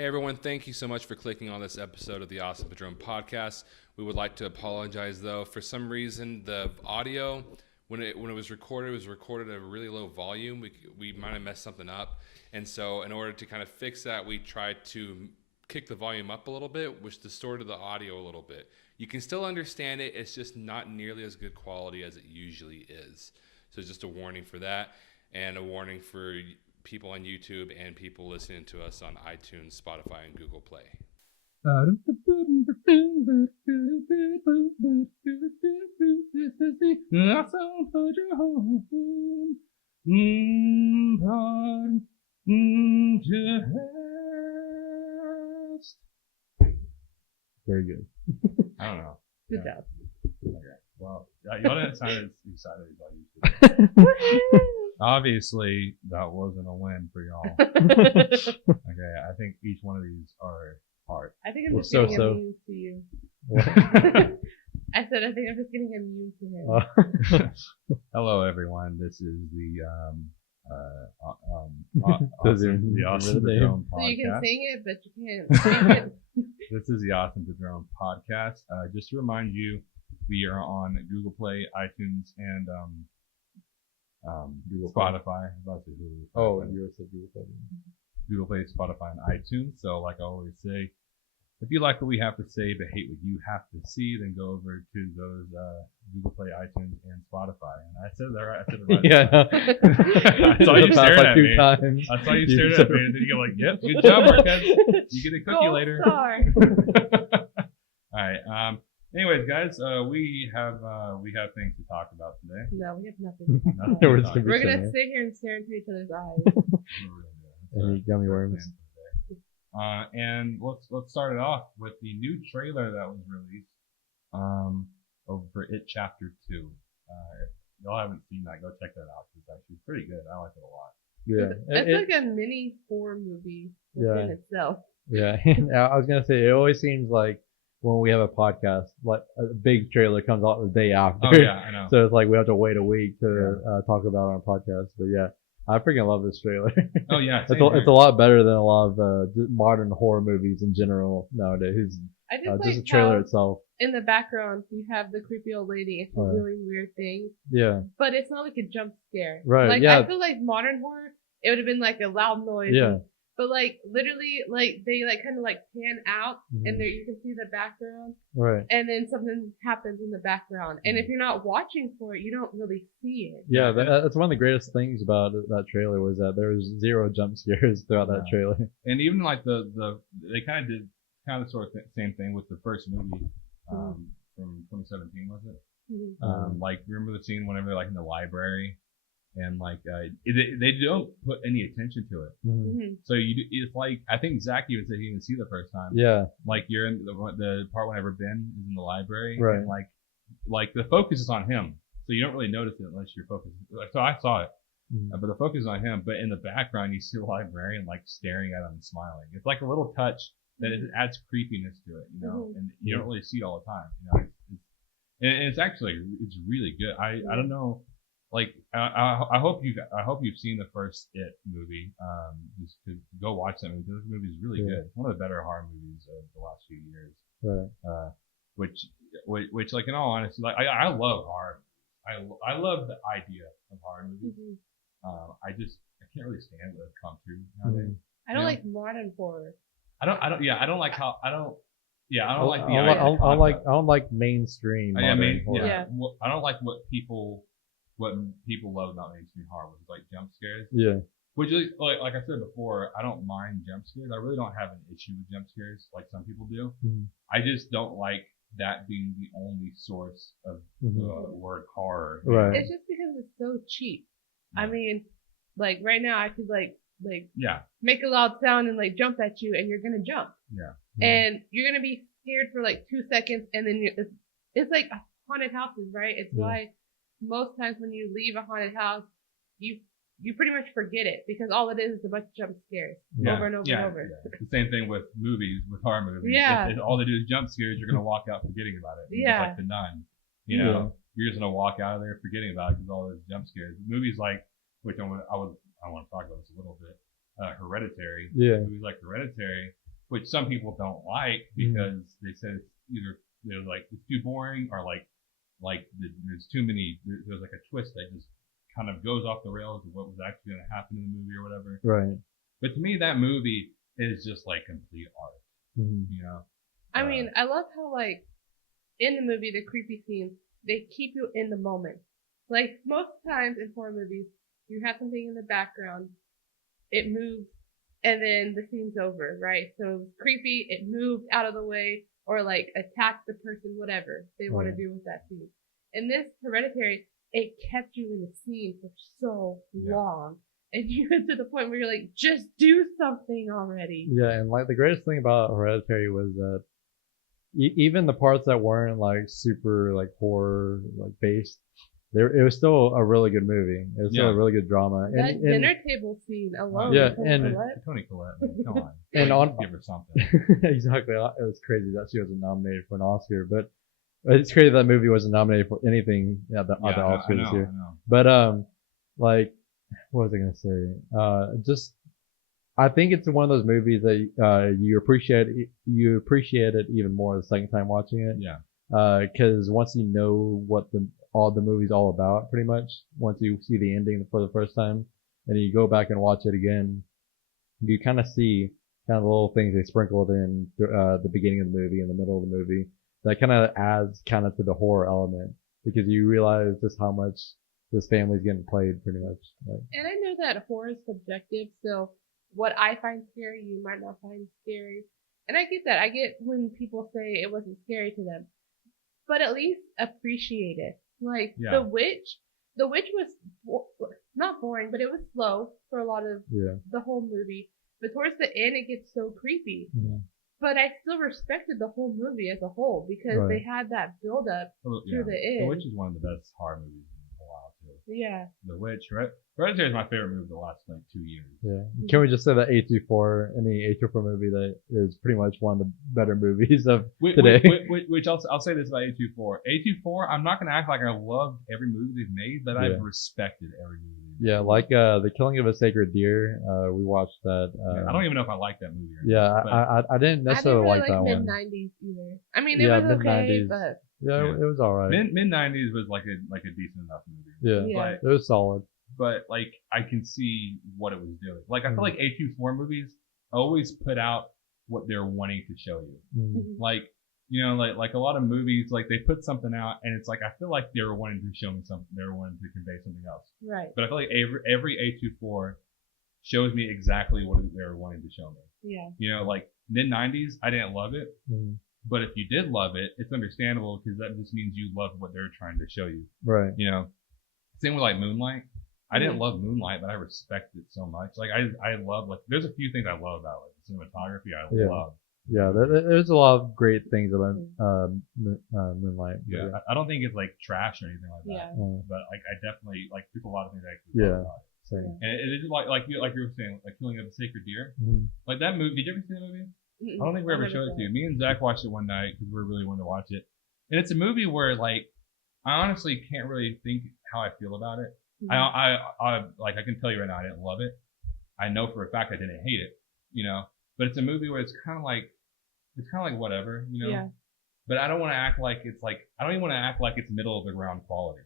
Hey everyone, thank you so much for clicking on this episode of the Awesome Padrone podcast. We would like to apologize though. For some reason, the audio, when it was recorded at a really low volume. We might have messed something up. And so in order to kind of fix that, we tried to kick the volume up a little bit, which distorted the audio a little bit. You can still understand it. It's just not nearly as good quality as it usually is. So just a warning for that, and a warning for people on YouTube and people listening to us on iTunes, Spotify, and Google Play. Very good. I don't know. Good job. Okay. Well, y'all didn't sound as excited as y'all used to. Obviously, that wasn't a win for y'all. Okay, I think each one of these are hard. I think I'm just Well, getting so. immune to you. I said I think I'm just getting immune to him. Hello, everyone. This is the Does it Awesome remember the Padrone So you can podcast. sing it, but you can't sing it. This is the Awesome Padrone podcast. Just to remind you, we are on Google Play, iTunes, and Google Play. Spotify. I was about to say Hulu. Oh, you said Google Play. Google Play, Spotify, and iTunes. So, like I always say, if you like what we have to say but hate what you have to see, then go over to those Google Play, iTunes, and Spotify. And I said that right. I said it right. Yeah. I saw you staring at me. Times. I saw you staring at me, and then you go like, "Yep, good job, Marquez. You get a cookie Gold later." star. All right. Anyways, guys, we have things to talk about today. No, we have nothing. Nothing We're to just talk gonna be We're gonna sitting sit here and stare into each other's eyes. about. Any gummy worms. And let's start it off with the new trailer that was released over for It Chapter 2. If y'all haven't seen that, go check that out. It's actually pretty good. I like it a lot. Yeah. It's like a mini horror movie within itself. Yeah. I was gonna say it always seems like when we have a podcast, like a big trailer comes out the day after. Oh yeah, I know. So it's like we have to wait a week to talk about it on our podcast. But yeah, I freaking love this trailer. Oh yeah, It's a lot better than a lot of modern horror movies in general nowadays. I just Just like the trailer how itself. in the background you have the creepy old lady and she's Oh, yeah. doing weird things, Yeah. but it's not like a jump scare. Right, Like yeah. I feel like modern horror, it would have been like a loud noise. Yeah. But like literally, like they like kind of like pan out, Mhm. and there you can see the background, Right. and then something happens in the background. And if you're not watching for it, you don't really see it. Yeah, that's one of the greatest things about that trailer was that there was 0 jump scares throughout that trailer. And even like the they kind of did sort of same thing with the first movie from 2017, was it? Mhm. Like remember the scene whenever they're like in the library and like they don't put any attention to it. Mhm. Mhm. So it's like I think Zach even said he didn't see the first time. Yeah. Like you're in the part whenever Ben is in the library, Right. and like the focus is on him, so you don't really notice it unless you're focused. So I saw it, Mhm. but the focus is on him. But in the background, you see the librarian like staring at him and smiling. It's like a little touch that it adds creepiness to it, you know, Mhm. and you don't really see it all the time, you know. And it's actually it's really good. I don't know. Like I hope you've seen the first It movie. Just to go watch that movie. This movie is really good. It's one of the better horror movies of the last few years. Right. Which like in all honesty, like I love horror. I love the idea of horror movies. Mhm. I can't really stand what it's come to nowadays. I don't Yeah. like modern horror. I don't like the I idea. don't like mainstream. I modern mean, horror. Yeah. I don't like what people love about mainstream horror, which is like jump scares. Yeah. Which is like I said before, I don't mind jump scares. I really don't have an issue with jump scares like some people do. Mhm. I just don't like that being the only source of Mhm. the word horror. Right. It's just because it's so cheap. I mean, like right now I could like Yeah. make a loud sound and like jump at you, and you're gonna jump, Yeah. and you're gonna be scared for like 2 seconds, and then it's like haunted houses, right? It's Yeah. why most times when you leave a haunted house, you pretty much forget it because all it is a bunch of jump scares over and over and over. Yeah. It's the same thing with movies, with horror movies. Yeah. If all they do is jump scares, you're gonna walk out forgetting about it. Yeah. Just like The Nun. You know, you're just gonna walk out of there forgetting about it because all those jump scares. Movies like, which I want to talk about this a little bit. Hereditary. Yeah. Movies like Hereditary which some people don't like because they said it's either like it's too boring or like there's too many. There's like a twist that just kind of goes off the rails of what was actually going to happen in the movie or whatever. Right. But to me, that movie is just like complete art. You know. I mean, I love how like in the movie the creepy scenes they keep you in the moment. Like most times in horror movies, you have something in the background, it moves, and then the scene's over, right? So it was creepy, it moved out of the way, or like attacked the person, whatever they want to do with that scene. In this Hereditary, it kept you in the scene for so long. And you get to the point where you're like, just do something already. Yeah, and like the greatest thing about Hereditary was that even the parts that weren't like super like horror like based, it was still a really good movie. It was still a really good drama. That dinner table scene alone. Yeah, and Toni Collette, come on, and give her something. Exactly, it was crazy that she wasn't nominated for an Oscar, but it's crazy that movie wasn't nominated for anything at the Oscars this year. But like, what was I gonna say? Just I think it's one of those movies that you appreciate it even more the second time watching it. Yeah. Because once you know what all the movie's all about, pretty much, once you see the ending for the first time, and you go back and watch it again, you kind of see kind of the little things they sprinkled in the beginning of the movie and the middle of the movie that kind of adds kind of to the horror element, because you realize just how much this family's getting played, pretty much. Like. And I know that horror is subjective, so what I find scary, you might not find scary. And I get that. I get when people say it wasn't scary to them. But at least appreciate it. Like, The Witch was not boring, but it was slow for a lot of the whole movie. But towards the end, it gets so creepy. Yeah. But I still respected the whole movie as a whole because they had that build up to the end. The Witch is one of the best horror movies in a while, too. Yeah. The Witch, Hereditary is my favorite movie of the last, like, 2 years. Yeah. Can we just say that any A24 movie that is pretty much one of the better movies of today? Which I'll say this about A24. A24, I'm not going to act like I loved every movie they've made, but I've respected every movie. Yeah, like The Killing of a Sacred Deer. We watched that. I don't even know if I like that movie. I didn't necessarily like that one. Mid-90s either. I mean, it was okay, but it was all right. Mid-90s was like a decent enough movie. Yeah, it was solid. But like I can see what it was doing. Like I feel like A24 movies always put out what they're wanting to show you. Like, you know, like a lot of movies, like they put something out and it's like I feel like they were wanting to show me something, they were wanting to convey something else. Right. But I feel like every A24 shows me exactly what they were wanting to show me. Yeah. You know, like mid-90s, I didn't love it. But if you did love it, it's understandable because that just means you love what they're trying to show you. Right. You know, same with like Moonlight. I didn't love Moonlight, but I respect it so much. Like I love, like there's a few things I love about it. The cinematography I love. Yeah, there's a lot of great things about Moonlight. Yeah, I don't think it's like trash or anything like that. But like I definitely like there's a lot of things I actually love about it. Same. And it is like you were saying, like Killing of a Sacred Deer. Like that movie. Did you ever see that movie? I don't think we ever showed it to you. Me and Zach watched it one night because we really wanted to watch it. And it's a movie where like I honestly can't really think how I feel about it. I like I can tell you right now I didn't love it. I know for a fact I didn't hate it, you know. But it's a movie where it's kind of like whatever, you know. Yeah. But I don't want to act like it's like I don't even want to act like it's middle of the ground quality.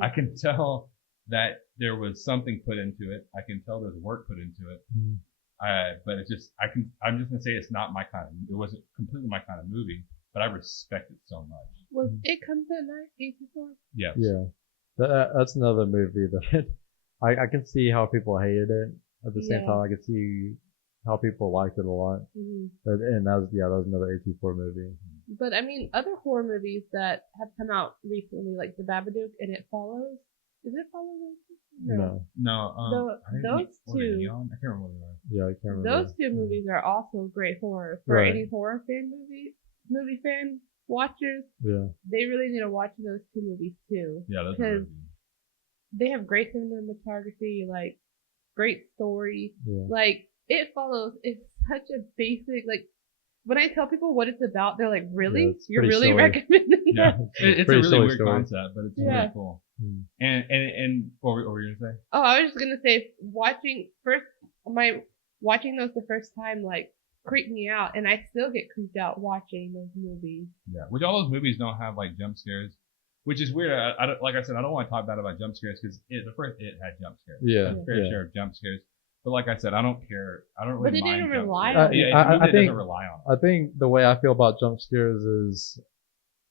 I can tell that there was something put into it. I can tell there's work put into it. But it's just I'm just gonna say it's not my kind of. It wasn't completely my kind of movie. But I respect it so much. Was It Comes at Night A24? Yes. Yeah. That's another movie that I can see how people hated it. At the same time, I can see how people liked it a lot. And that was another A24 movie. But I mean, other horror movies that have come out recently, like The Babadook and It Follows. Is it Follows? No. Those two. I can't remember. Yeah, I can't remember. Those two movies are also great horror for any horror fan movie fan watchers. Yeah. They really need to watch those two movies too. Yeah, that's because they have great cinematography, like great story. Yeah. Like It Follows is such a basic, like when I tell people what it's about, they're like, really? Yeah, You're really silly. Recommending that? Yeah. It's a really weird concept, but it's really cool. And what were you gonna say? Oh, I was just gonna say watching those the first time, like creep me out, and I still get creeped out watching those movies. Yeah, which all those movies don't have like jump scares, which is weird. I don't, like I said, I don't want to talk bad about jump scares because the first It had jump scares. Yeah, Fair share of jump scares. But like I said, I don't care. I don't really But it mind. didn't jump rely scares. on it. Yeah, it's a I movie that think- doesn't rely on it. I think the way I feel about jump scares is,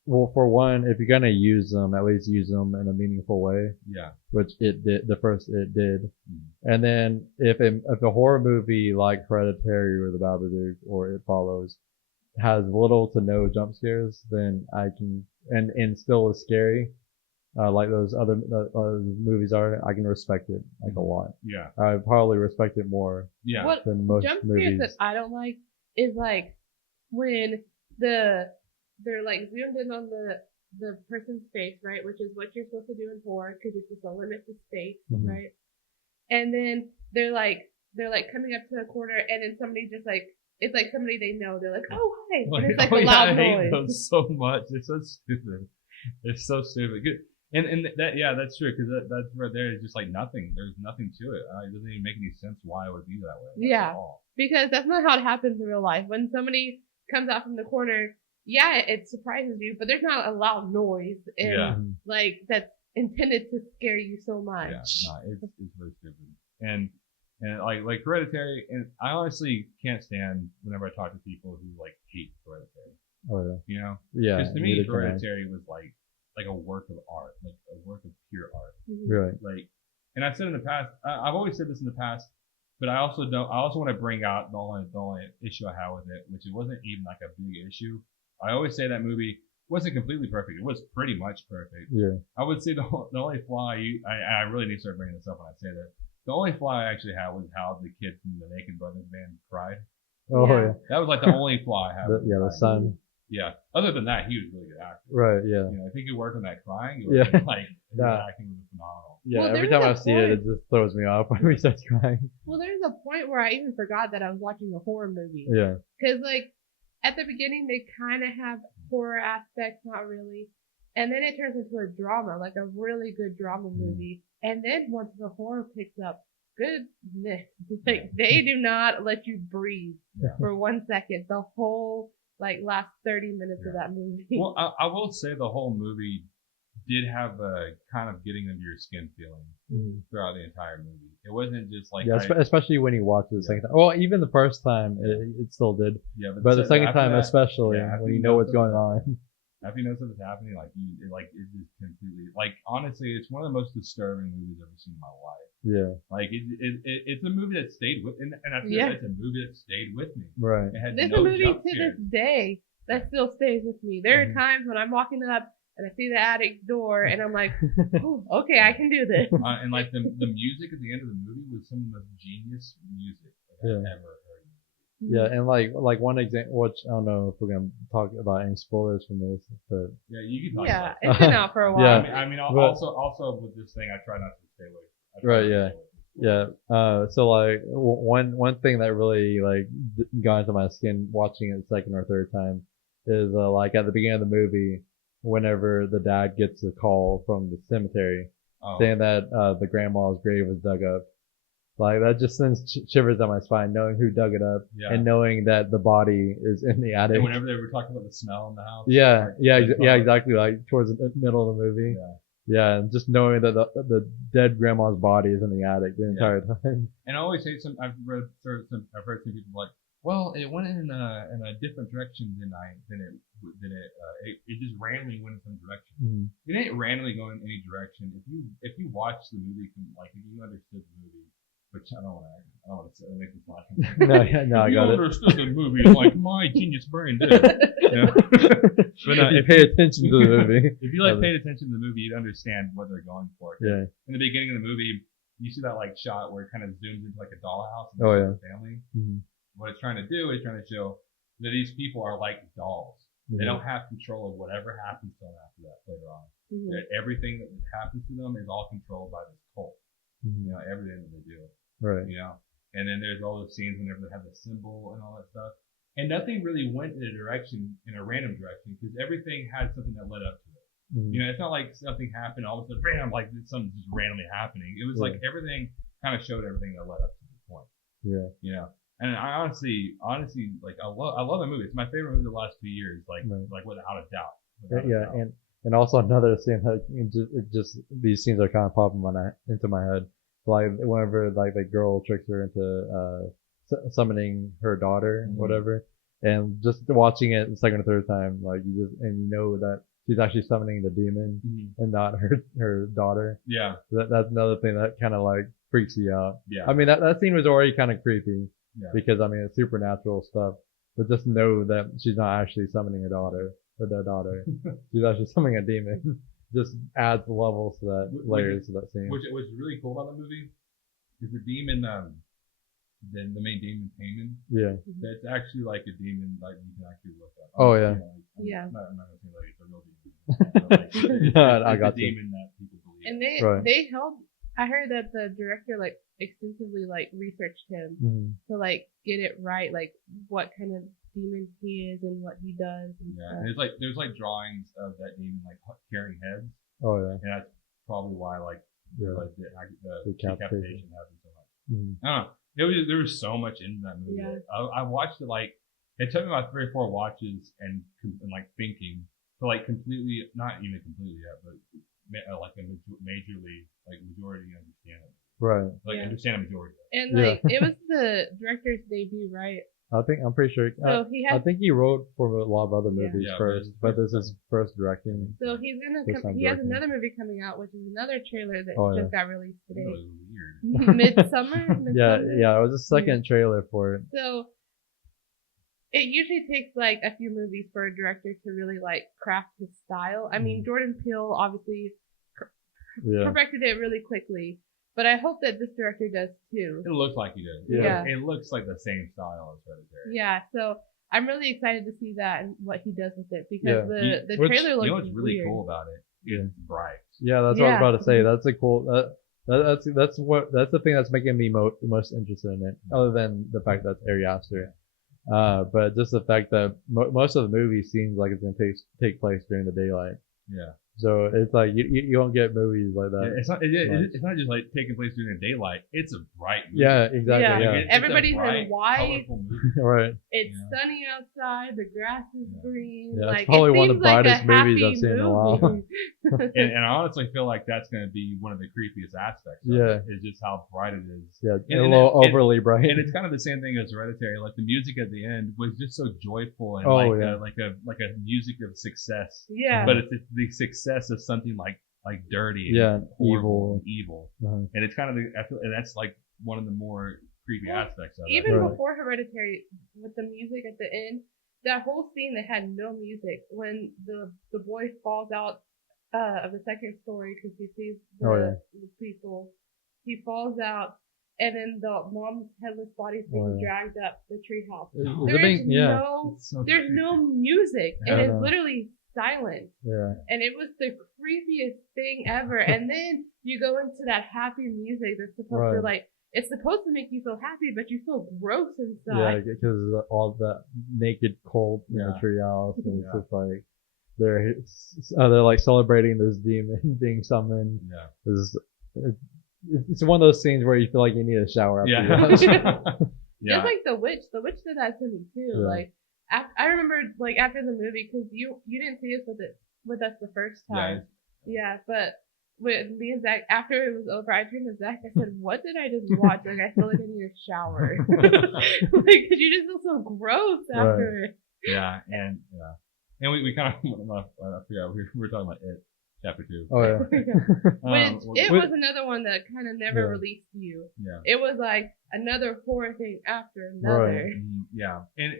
well, for one, if you're gonna use them, at least use them in a meaningful way, Yeah. which it did. The first It did. Mhm. And then if a horror movie like Hereditary or The Babadook or It Follows has little to no jump scares, then I can and still is scary, like those other movies are, I can respect it like a lot. Yeah. I probably respect it more Yeah. What than most jump movies. scares that I don't like is like when they're like zoomed in on the person's face, right? Which is what you're supposed to do in horror because you're supposed to limit the space, Mhm. right? And then they're like coming up to the corner, and then somebody just like, it's like somebody they know. They're like, oh hi, and it's like a loud I hate noise. those so much. They're so stupid. They're so stupid. Good. And that, yeah, that's true because that's right there is just like nothing. There's nothing to it. It doesn't even make any sense why it would be that way. Yeah. At all. Because that's not how it happens in real life. When somebody comes out from the corner, yeah, it surprises you, but there's not a loud noise and Yeah. like that's intended to scare you so much. Yeah, no, it's really stupid. And like Hereditary, and I honestly can't stand whenever I talk to people who like hate Hereditary. Oh yeah. You know, Yeah. because to me neither can I. Hereditary was like a work of art, like a work of pure art. Mhm. Right. Like, and I've said in the past, I've always said this in the past, but I also want to bring out the only issue I have with it, which it wasn't even like a big issue. I always say that movie wasn't completely perfect. It was pretty much perfect. Yeah. I would say the only flaw, I really need to start bringing this up when I say that. The only flaw I actually had was how the kid from the Naked Brothers band cried. Oh Yeah. yeah. That was like the only flaw I had. with The crying. son. Yeah. Other than that, he was a really good actor. Right. Yeah. You know, if he could work on that crying, Yeah. like his Nah. acting was phenomenal. Yeah. Well, every there time I was a see it, it point- just throws me off when he starts crying. Well, there's a point where I even forgot that I was watching a horror movie. Yeah. Cause like at the beginning they kind of have horror aspects, not really. And then it turns into a drama, like a really good drama movie. And then once the horror picks up, goodness, like they do not let you breathe Yeah. for 1 second. The whole like last 30 minutes of that movie. Well, I will say the whole movie did have a kind of getting under your skin feeling Mhm. throughout the entire movie. It wasn't just like Yeah. Especially when you watch it the second time. Well, even the first time, it still did. But the second after time, that, especially after when you know what's going on. After you know something's happening, like it just completely, like honestly, it's one of the most disturbing movies I've ever seen in my life. Yeah. Like it's a movie that stayed with, and I feel Yeah. it's a movie that stayed with me. Right. It had There's no a movie jump to scares. this day that still stays with me. There Mhm. are times when I'm walking up and I see the attic door and I'm like, oh, okay, I can do this. And like the music at the end of the movie was some of the most genius music I've Yeah. ever heard. Yeah, and like one example, which I don't know if we're gonna talk about any spoilers from this, but Yeah, you can talk Yeah, about it. it's been out for a while. Yeah. I mean, But- also with this thing, I try not to stay away. I try Right, not to yeah. stay away from yeah. So like one thing that really like got into my skin watching it the second or third time is like at the beginning of the movie, whenever the dad gets a call from the cemetery Oh, saying that the grandma's grave was dug up. Like that just sends shivers down my spine, knowing who dug it up yeah. and knowing that the body is in the attic. And whenever they were talking about the smell in the house. Yeah, like, yeah, exactly. Like towards the middle of the movie. Yeah. Yeah, and just knowing that the dead grandma's body is in the attic the entire time. And I always hate I've heard some people like, well, it went in a different direction than it just randomly went in some direction. Mhm. It ain't randomly going in any direction. If you watch the movie, like if you understood the movie, which I don't want to say, make this laugh. No, I If you got it. understood the movie like my genius brain did. You know? But If you pay attention to the movie. if you like paid attention to the movie, you'd understand what they're going for. Yeah. In the beginning of the movie, you see that like shot where it kind of zooms into like a dollhouse and Oh, shows yeah. the family. Mhm. What it's trying to do is trying to show that these people are like dolls. They don't have control of whatever happens to them after that later on. Mhm. That everything that happens to them is all controlled by this cult. Mhm. You know, everything that they do. Right. You know, and then there's all those scenes whenever they have the symbol and all that stuff. And nothing really went in a random direction, because everything had something that led up to it. Mhm. You know, it's not like something happened all of a sudden, bam, like something just randomly happening. It was Yeah. like everything kind of showed everything that led up to this point. Yeah. You know, And I honestly, like I love that movie. It's my favorite movie of the last 2 years, like Right. like without a doubt. Yeah, and also another scene that it just these scenes are kind of popping into my head. Like whenever like the girl tricks her into summoning her daughter, whatever, and just watching it the second or third time, like you know that she's actually summoning the demon and not her daughter. Yeah. That's another thing that kind of like freaks you out. Yeah. I mean that scene was already kind of creepy because I mean it's supernatural stuff, but just know that she's not actually summoning her daughter or their daughter. She's actually summoning a demon. Just adds levels to that, layers to that scene. What's really cool about the movie is the demon, the main demon, Haman. Yeah. That's actually like a demon, like you can actually look up. Oh yeah. Yeah. I'm not gonna say like it's a real demon. No, I got a you. demon that people believe. And they held. I heard that the director like extensively like researched him to like get it right, like what kind of demon he is and what he does. And Yeah, stuff. and there's like drawings of that demon like carrying heads, Oh yeah. and that's probably why like Yeah. the Decapitation. decapitation happened so much. I don't know. There was so much into that movie. Yeah. I watched it like it took me about 3 or 4 watches and like thinking to like completely, not even completely yet, but like a majorly like majority understand it. Right. Like Yeah. understand a majority. And like it was the director's debut, right? I'm pretty sure. So he I has. think he wrote for a lot of other movies Yeah, first, but this is first directing. So he's gonna First come. time He has directing. another movie coming out, which is another trailer that Oh, just got released It today. was weird. Midsummer. Yeah, yeah. It was a second trailer for it. So it usually takes like a few movies for a director to really like craft his style. I mean, Jordan Peele obviously Yeah. perfected it really quickly, but I hope that this director does too. It looks like he did. Yeah. It looks like the same style as Hereditary. Yeah, so I'm really excited to see that and what he does with it because Yeah. the Which- trailer looks You know what's really weird. cool about it? It's bright. Yeah, that's what I was Yeah. about to say. That's a cool. That's the thing that's making me most interested in it, other than the fact that it's Ari Aster. But just the fact that most of the movie seems like it's gonna take place during the daylight. Yeah. So it's like you don't get movies like that. It's not just like taking place during the daylight. It's a bright movie. Yeah, exactly. Yeah. Yeah, It's a Everybody's in bright, white. colorful movie. right. It's Yeah. sunny outside, the grass is green. Yeah, it's like, probably it one of seems the like brightest a movies I've happy seen in a while. movie. And I honestly feel like that's going to be one of the creepiest aspects of Yeah. it, is just how bright it is. Yeah, And a little it- overly bright. And it's kind of the same thing as Hereditary. Like the music at the end was just so joyful and Oh, like yeah. like a music of success. Yeah. But it's the success of something like dirty and Yeah, horrible and evil. Uh-huh. And it's kind of and that's like one of the more creepy Well, aspects of Even it. Right. before Hereditary, with the music at the end, that whole scene that had no music, when the boy falls out of the second story because he sees the people, he falls out, and then the mom's headless body's being dragged up the treehouse. There's no music, and Yeah. it's literally silent. Yeah. And it was the creepiest thing ever. And then you go into that happy music that's supposed to like, it's supposed to make you feel happy, but you feel gross Yeah, inside. because all that naked cold in the treehouse, and it's just like they're like celebrating this demon being summoned. Yeah. It's one of those scenes where you feel like you need a shower after you watch. Yeah. Just like the witch did that to me too. Yeah. Like, I remember like after the movie, cause you didn't see us with us the first time. Yeah, but with me and Zach, after it was over, I turned to Zach, I said, what did I just watch? Like, I feel like I need a shower. Like, cause you just feel so gross after it. Yeah, and we kind of, I forgot, we were talking about it, chapter 2. Oh yeah. It was another one that kind of never released you. Yeah. It was like another horror thing after another. Right. Yeah, and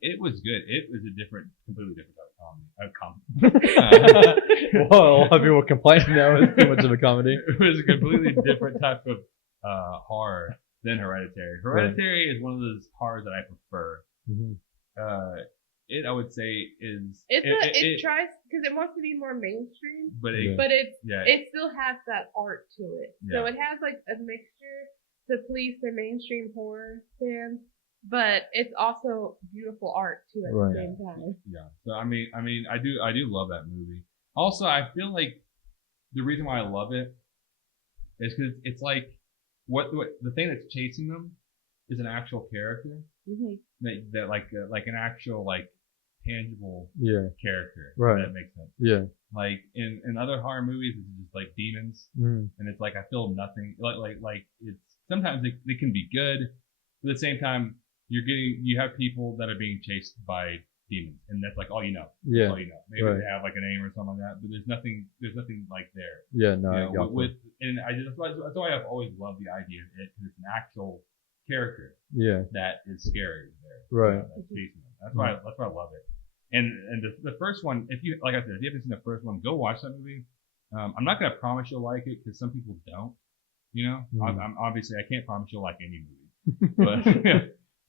it was good. It was completely different type of comedy. Well, a lot of people complain now it's too much of a comedy. It was a completely different type of horror than Hereditary. Hereditary is one of those horrors that I prefer. Mm-hmm. It, I would say, is it tries because it wants to be more mainstream, but it still has that art to it. Yeah. So it has like a mixture to please the mainstream horror fans, but it's also beautiful art too at the same time. Yeah. So I mean, I do love that movie. Also, I feel like the reason why I love it is because it's like what the thing that's chasing them is an actual character Mhm. that like an actual like tangible Yeah. character. Right. If that makes sense. Yeah. Like in other horror movies, it's just like demons, Mm. and it's like I feel nothing. Like it's sometimes they can be good, but at the same time you have people that are being chased by demons, and that's like all you know. Yeah. That's all you know. Maybe Right. they have like a name or something like that, but there's nothing like there. Yeah. No, You I know, got with and I just that's why I've always loved the idea of it, because it's an actual character Yeah. that is scary there. Right. That's chasing them. That's why I love it. And the first one, if you like I said, if you haven't seen the first one, go watch that movie. I'm not gonna promise you'll like it because some people don't. You know, I'm obviously I can't promise you'll like any movie,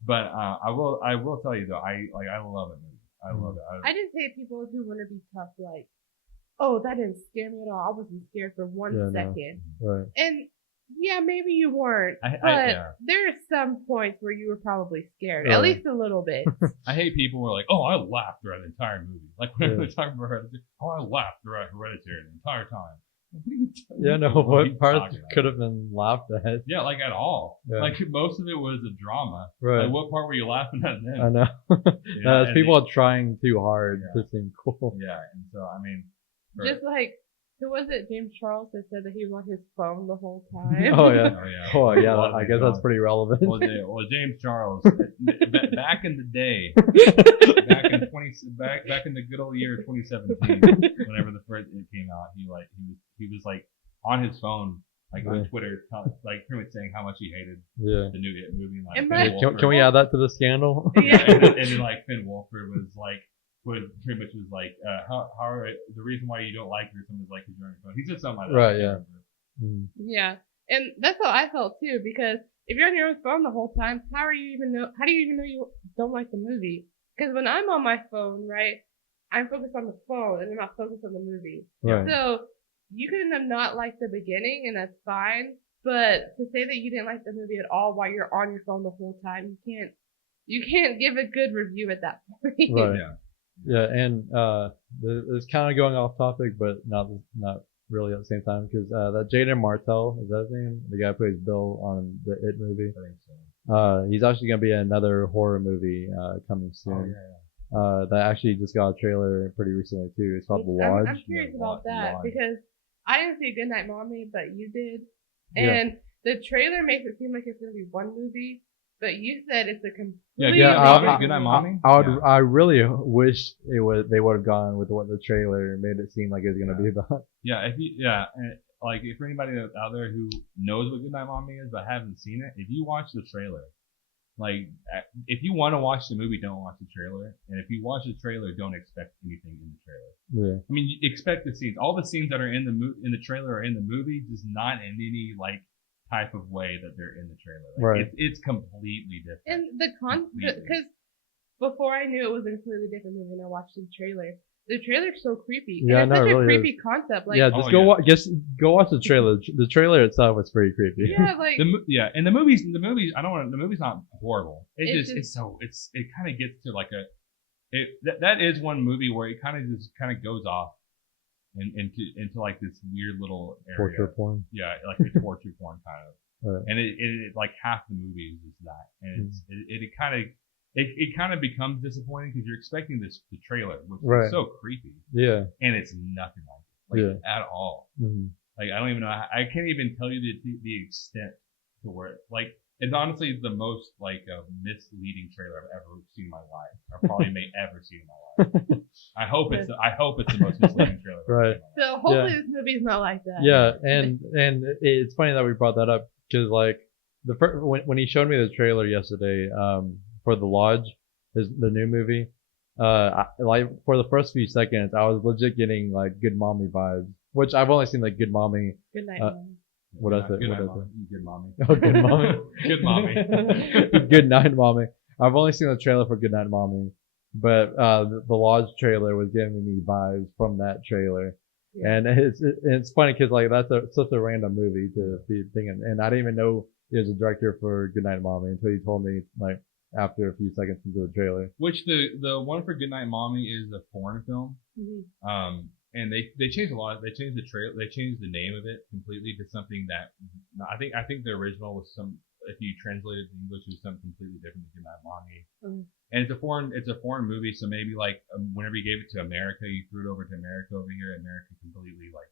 but I will tell you though, I love it. I love it. I just hate people who want to be tough, like, oh, that didn't scare me at all. I wasn't scared for one second. No. Right. And yeah, maybe you weren't, but there are some points where you were probably scared, at least a little bit. I hate people who are like, oh, I laughed throughout the entire movie. Like when we're talking about Hereditary, oh, I laughed throughout Hereditary the entire time. Yeah, no, what parts could have been laughed at? Yeah, like at all. Yeah. Like most of it was a drama. Right. Like what part were you laughing at then? I know. It's people are trying too hard to seem cool. Yeah, and so I mean, just like, who was it? James Charles that said that he was on his phone the whole time. Oh yeah. I guess that's pretty relevant. Well, James Charles, back in the day, back in the good old year 2017, whenever the first it came out, he was like on his phone, like on Twitter, like pretty much saying how much he hated the new It movie. Like, can we add that to the scandal? Yeah. and then like Finn Wolfhard was pretty much was like, how the reason why you don't like her or something is like because you're on your phone. He said something like that. Right. Yeah. Yeah, and that's how I felt too, because if you're on your own phone the whole time, how do you even know you don't like the movie? Because when I'm on my phone, right, I'm focused on the phone and I'm not focused on the movie. Right. So you can have not liked the beginning, and that's fine. But to say that you didn't like the movie at all while you're on your phone the whole time, you can't give a good review at that point. Right. Yeah, and it's kind of going off topic, but not really at the same time, because that Jaden Martell, is that his name? The guy who plays Bill on the It movie. I think so. He's actually gonna be in another horror movie coming soon. That actually just got a trailer pretty recently too. It's called The Lodge. I'm curious about that because I didn't see Goodnight Mommy, but you did, and the trailer makes it seem like it's gonna be one movie. But you said it's a completely Goodnight Mommy. I really wish they would have gone with what the trailer made it seem like it was gonna be about. Yeah, like if for anybody out there who knows what Goodnight Mommy is but haven't seen it, if you watch the trailer, like if you want to watch the movie, don't watch the trailer, and if you watch the trailer, don't expect anything in the trailer. Yeah. I mean, you expect the scenes. All the scenes that are in the trailer are in the movie, just not in any like type of way that they're in the trailer. Like, right. It's completely different. And because before I knew it was a completely different movie and I watched the trailer. The trailer's so creepy. Yeah, and it's such a creepy concept. Like, go watch the trailer. The trailer itself is pretty creepy. Yeah, like and the movie's the movie's not horrible. It kind of gets to like that is one movie where it kind of goes off into like this weird little area. Torture porn. Yeah, like a torture porn kind of. Right. And it like half the movie is just that, and it kind of becomes disappointing because you're expecting the trailer, which is so creepy. Yeah. And it's nothing like it, at all. Mm-hmm. Like I don't even know. I can't even tell you the extent to where it's honestly the most misleading trailer I've ever seen in my life. I probably may ever see in my life. I hope it's the most misleading trailer. Right. So hopefully this movie's not like that. Yeah, and it's funny that we brought that up because when he showed me the trailer yesterday for The Lodge, the new movie, for the first few seconds I was legit getting like Good Mommy vibes, which I've only seen like Good Mommy. Good Night Mommy. What else? Good Mommy. Oh, Good Mommy. Good Mommy. Good Night Mommy. I've only seen the trailer for Good Night Mommy, but the Lodge trailer was giving me vibes from that trailer, and it's funny because like that's such a random movie to be thinking, and I didn't even know he was a director for Good Night Mommy until he told me like after a few seconds into the trailer. Which the one for Good Night Mommy is a foreign film. Mm-hmm. And they changed a lot. They changed the trailer. They changed the name of it completely to something that I think the original was if you translate it to English, it's something completely different than Goodnight Mommy. Mm. And it's a foreign movie, so maybe like whenever you gave it to America, you threw it over to America over here. America completely like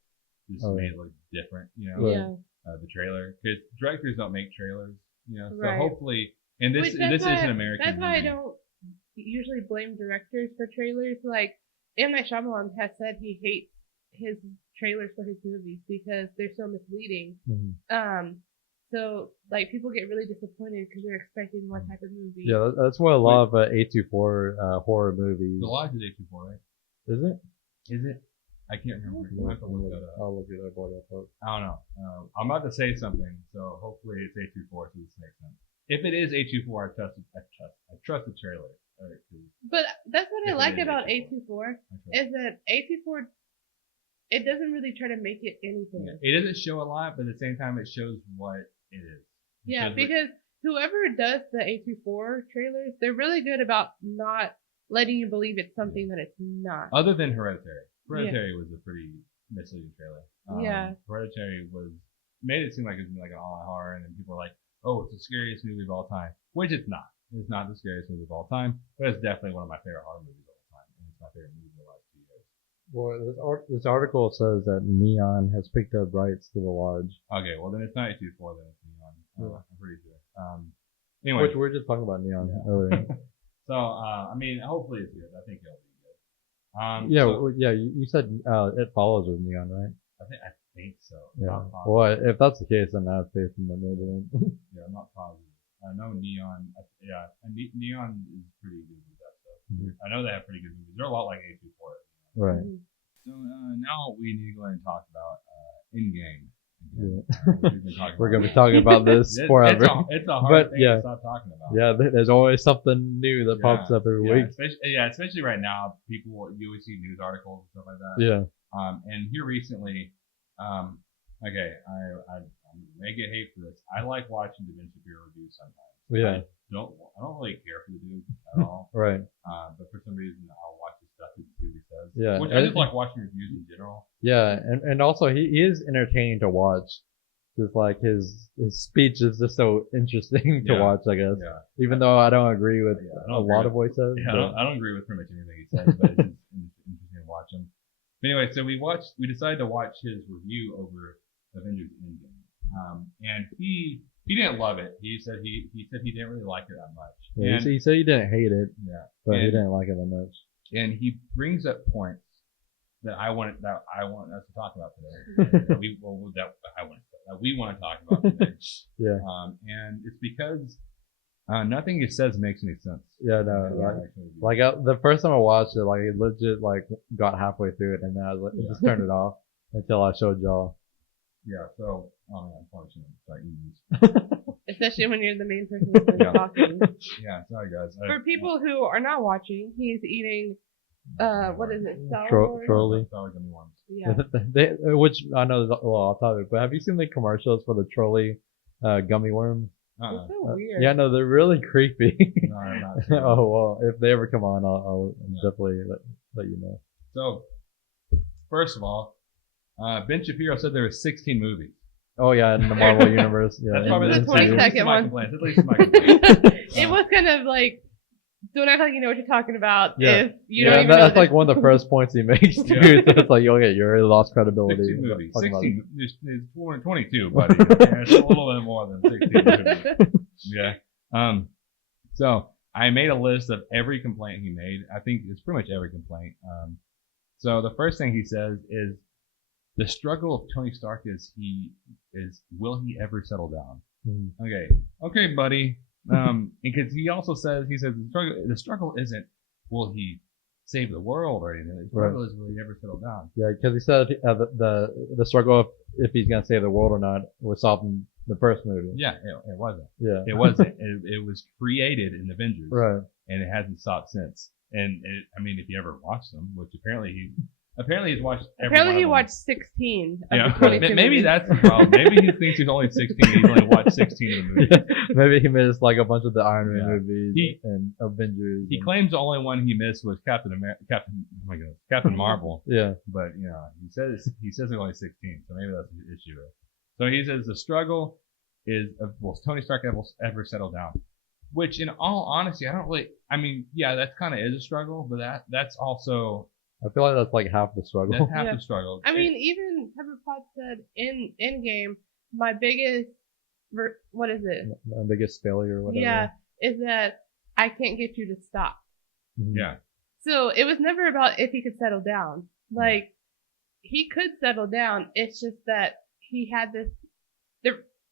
just made it look different, you know. Yeah. The trailer, because directors don't make trailers, you know. So Right. hopefully, and this is an American. That's why I movie. don't usually blame directors for trailers. Like M. Night Shyamalan has said he hates his trailers for his movies because they're so misleading. Mhm. So like people get really disappointed because they're expecting one type of movie. Yeah, that's why a lot of A24 horror movies. The Lodge is A24, right? Is it? Is it? I can't remember. You have to look that up. I'll look it up while you talk. I don't know. I'm about to say something, so hopefully it's A24, so this makes sense. If it is A24, I trust the trailer. All right, But that's what I If it like is about A24. A24 is that A24 it doesn't really try to make it anything. Yeah. It doesn't show a lot, but at the same time, it shows what it is. Yeah, because whoever does the A24 trailers, they're really good about not letting you believe it's something that it's not. Other than Hereditary. Hereditary was a pretty misleading trailer. Yeah. Hereditary made it seem like it was like an all-out horror, and then people were like, "Oh, it's the scariest movie of all time," which it's not. It's not the scariest movie of all time, but it's definitely one of my favorite horror movies of all time, and it's my favorite movie of the last 2 years. Well, this article says that Neon has picked up rights to The Lodge. Okay, well then it's not A24, then it's Neon. I'm pretty sure. Which Anyway, we were just talking about Neon Yeah. earlier. so I mean, hopefully it's good. I think it'll be good. Yeah, so- well, yeah. You said It Follows with Neon, right? I think so. Yeah. Not positive. Well, if that's the case, then I have faith in the movie. Yeah, I'm not positive. I know Neon. Yeah, and Neon is pretty good with that stuff. Mhm. I know they have pretty good movies. They're a lot like A24. Right. So now we need to go ahead and talk about Endgame. Yeah. We're We're gonna be talking about this forever. It's a hard But, thing yeah. to stop talking about. Yeah, there's always something new that pops up every week. Especially right now, you always see news articles and stuff like that. Yeah. And here recently, okay, I'm gonna get hate for this. I like watching the Ben Shapiro reviews sometimes. Yeah. I don't really care for the dude at all. Right. But for some reason, I'll watch his stuff and see what he says. Yeah. Which I just like watching reviews in general. Yeah, and also he is entertaining to watch. Just like his speech is just so interesting to Yeah. watch, I guess. Yeah. Even though I don't agree with Yeah, I a don't agree lot with- of what he says. Yeah, but- I don't agree with pretty much anything he says, but it's just interesting to watch him. But anyway, so we decided to watch his review over Avengers Endgame. And he didn't love it. He said he didn't really like it that much. Yeah, And, he said he didn't hate it, yeah. but he And- didn't like it that much. And he brings up points that I want us to talk about today. that we want to talk about today. Yeah. And it's because nothing he says makes any sense. Yeah, no, like the first time I watched it, like it legit like got halfway through it, and then I just turned it off until I showed y'all. Yeah, so unfortunately, Especially when you're the main person who's talking. yeah, sorry guys. For people who are not watching, he's eating what is it? Sour Trolley. Sour gummy worms. Yeah. Which I know is a little off topic, but have you seen the commercials for the trolley gummy worms? It's so weird. Yeah, no, they're really creepy. No, I'm not sure. Oh well, if they ever come on, I'll definitely let you know. So, first of all, Ben Shapiro said there were 16 movies. Oh yeah, in the Marvel universe. Yeah, That's probably the at 22nd least my one. complaints. At least my complaints. It was kind of like, don't act like you know what you're talking about Yeah. if you don't even know. That's like one of the first points he makes too. Yeah. So it's like, okay, you already lost credibility. 16 movies. Talking about 16. There's 22, buddy. Yeah, it's a little bit more than 16 movies. Yeah. So I made a list of every complaint he made. I think it's pretty much every complaint. So the first thing he says is the struggle of Tony Stark is will he ever settle down? Mhm. Okay, buddy. Because he also says the struggle isn't will he save the world or anything. The struggle is will he ever settle down? Yeah, because he said the struggle of if he's gonna save the world or not was solved in the first movie. Yeah, it wasn't. Yeah. It wasn't. It was created in Avengers, Right. and it hasn't stopped since. And I mean, if you ever watched them, which apparently he's watched. Apparently he one of them. watched 16 of Yeah, the 22 maybe movies. that's the problem. Maybe he thinks he's only 16. And he's only watched 16 of the movies. Maybe he missed like a bunch of the Iron Man Yeah. movies and Avengers. He claims the only one he missed was Captain Marvel. Yeah. But he says there's only 16, so maybe that's the issue. So he says the struggle will Tony Stark ever settle down? Which, in all honesty, I don't really. I mean, yeah, that kind of is a struggle, but that's also. I feel like that's like half the struggle. That's half the struggle. I mean, even Pepper Potts said in Endgame, my biggest, what is it? My biggest failure or whatever. Yeah, is that I can't get you to stop. Mhm. Yeah. So it was never about if he could settle down. Like, he could settle down. It's just that he had this.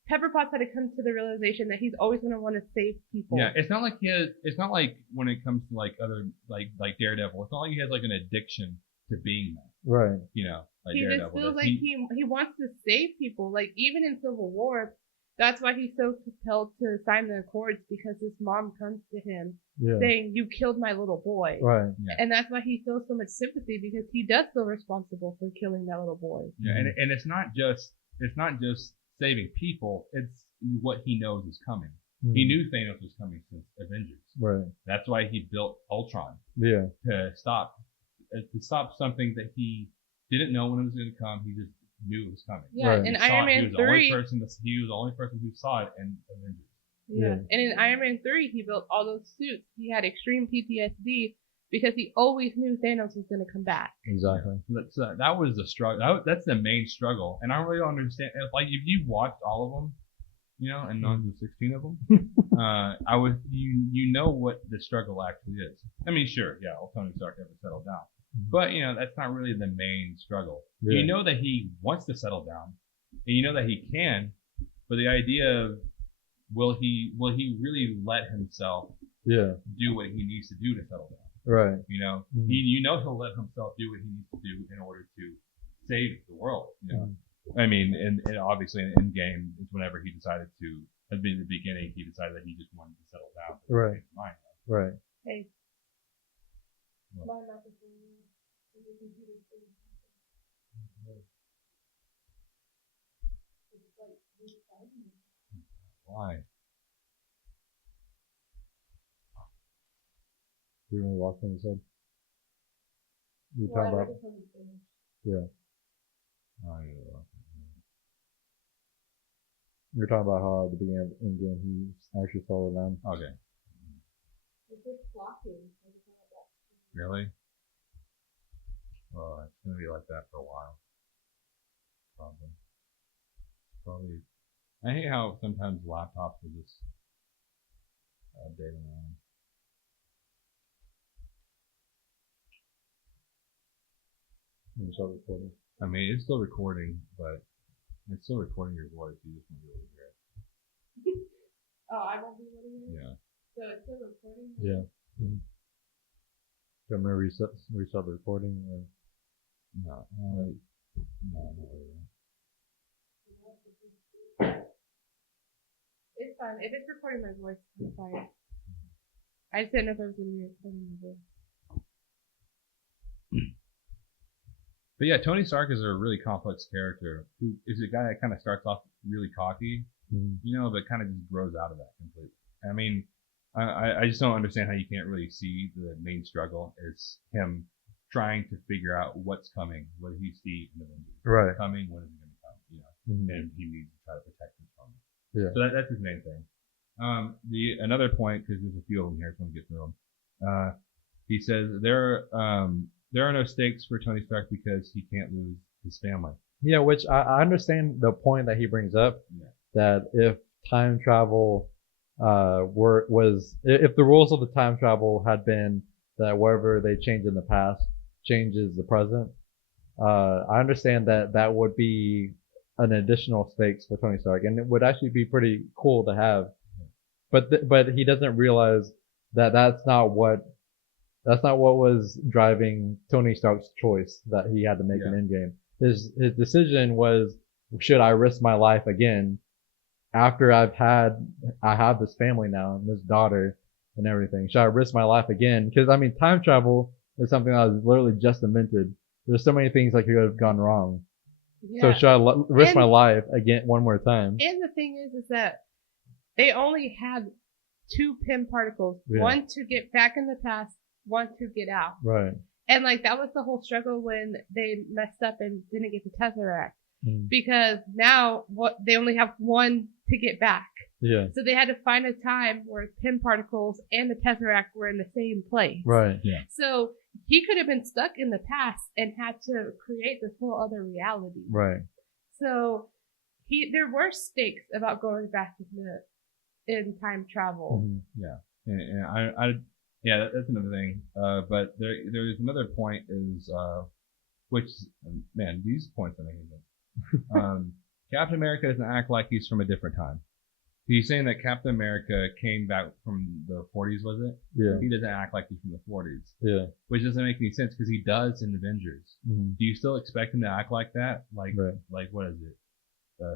Pepper Potts had to come to the realization that he's always going to want to save people. Yeah, it's not like it's not like when it comes to like other like Daredevil. It's not like he has like an addiction to being that. Right. You know, like He Daredevil. just feels does. like he wants to save people. Like, even in Civil War, that's why he's so compelled to sign the Accords, because his mom comes to him Yeah. saying, "You killed my little boy." Right. And that's why he feels so much sympathy, because he does feel responsible for killing that little boy. Yeah, and it's not just saving people. It's what he knows is coming. Mhm. He knew Thanos was coming since Avengers. Right. That's why he built Ultron Yeah. to stop something that he didn't know when it was going to come. He just knew it was coming. Yeah, Right. in He saw it. Iron He Man was the only 3. he was the only person who saw it in Avengers. Yeah. And in Iron Man 3, he built all those suits. He had extreme PTSD because he always knew Thanos was going to come back. Exactly. That was the struggle. That's the main struggle. And I really don't understand. Like, if you watched all of them, you know, and not the 16 of them, you know what the struggle actually is. I mean, sure, yeah, will Tony Stark ever settle down? But, you know, that's not really the main struggle. Yeah. You know that he wants to settle down, and you know that he can, but the idea of will he really let himself Yeah. do what he needs to do to settle down? Right. You know, Mhm. he'll let himself do what he needs to do in order to save the world. You know, I mean, and obviously in Endgame, it's whenever he decided to, at the beginning, he decided that he just wanted to settle down. Right. His mind. Right. Hey. What? My microphone and your computer thing. It's like restarting. Why? Do you remember the last thing you said? You were Well, talking I about, read it from the finish. yeah. Oh, yeah. You were talking about how at the beginning of Endgame he actually settled down. Okay. It's just blocking. I just wanna block. Really? Well, it's gonna be like that for a while. Probably. I hate how sometimes laptops will just update them on. When you start recording. I mean, it's still recording, but it's still recording your voice. You just won't be able to hear it. Oh, I won't be able to hear it? Yeah. So it's still recording? Yeah. Mm-hmm. Do you want me to restart the recording? Or? No. No, not really. It's fine. If it's recording my voice, it's fine. I just didn't know if it was going to be recording my voice. But yeah, Tony Stark is a really complex character who is a guy that kind of starts off really cocky, you know, but kind of just grows out of that completely. I mean, I just don't understand how you can't really see the main struggle is him trying to figure out what's coming, what he sees in the Avengers. Right. What's coming, when is it going to come, you know, and he needs to try to protect him from it. Yeah. So that's his main thing. Another point, because there's a few of them here, so I'm going to get through them. He says there are no stakes for Tony Stark because he can't lose his family. Yeah, which I understand the point that he brings up, that if time travel if the rules of the time travel had been that whatever they change in the past changes the present, I understand that would be an additional stakes for Tony Stark, and it would actually be pretty cool to have. But he doesn't realize that that's not what was driving Tony Stark's choice that he had to make in Endgame. His decision was, should I risk my life again after I have this family now and this daughter and everything? Should I risk my life again? Because I mean, time travel is something that was literally just invented. There's so many things that could have gone wrong. Yeah. So should I risk my life again one more time? And the thing is that they only had 2 Pym particles, one to get back in the past, one to get out. Right. And like that was the whole struggle when they messed up and didn't get the Tesseract. Because now they only have 1 to get back. Yeah. So they had to find a time where Pym particles and the Tesseract were in the same place. Right. Yeah. So he could have been stuck in the past and had to create this whole other reality. Right. So there were stakes about going back in time travel. Mm-hmm. Yeah. And that's another thing. But there's another point is, which, man, these points are amazing. Captain America doesn't act like he's from a different time. He's saying that Captain America came back from the 40s, was it? Yeah. He doesn't act like he's from the 40s. Yeah. Which doesn't make any sense because he does in Avengers. Mm-hmm. Do you still expect him to act like that? Like what is it?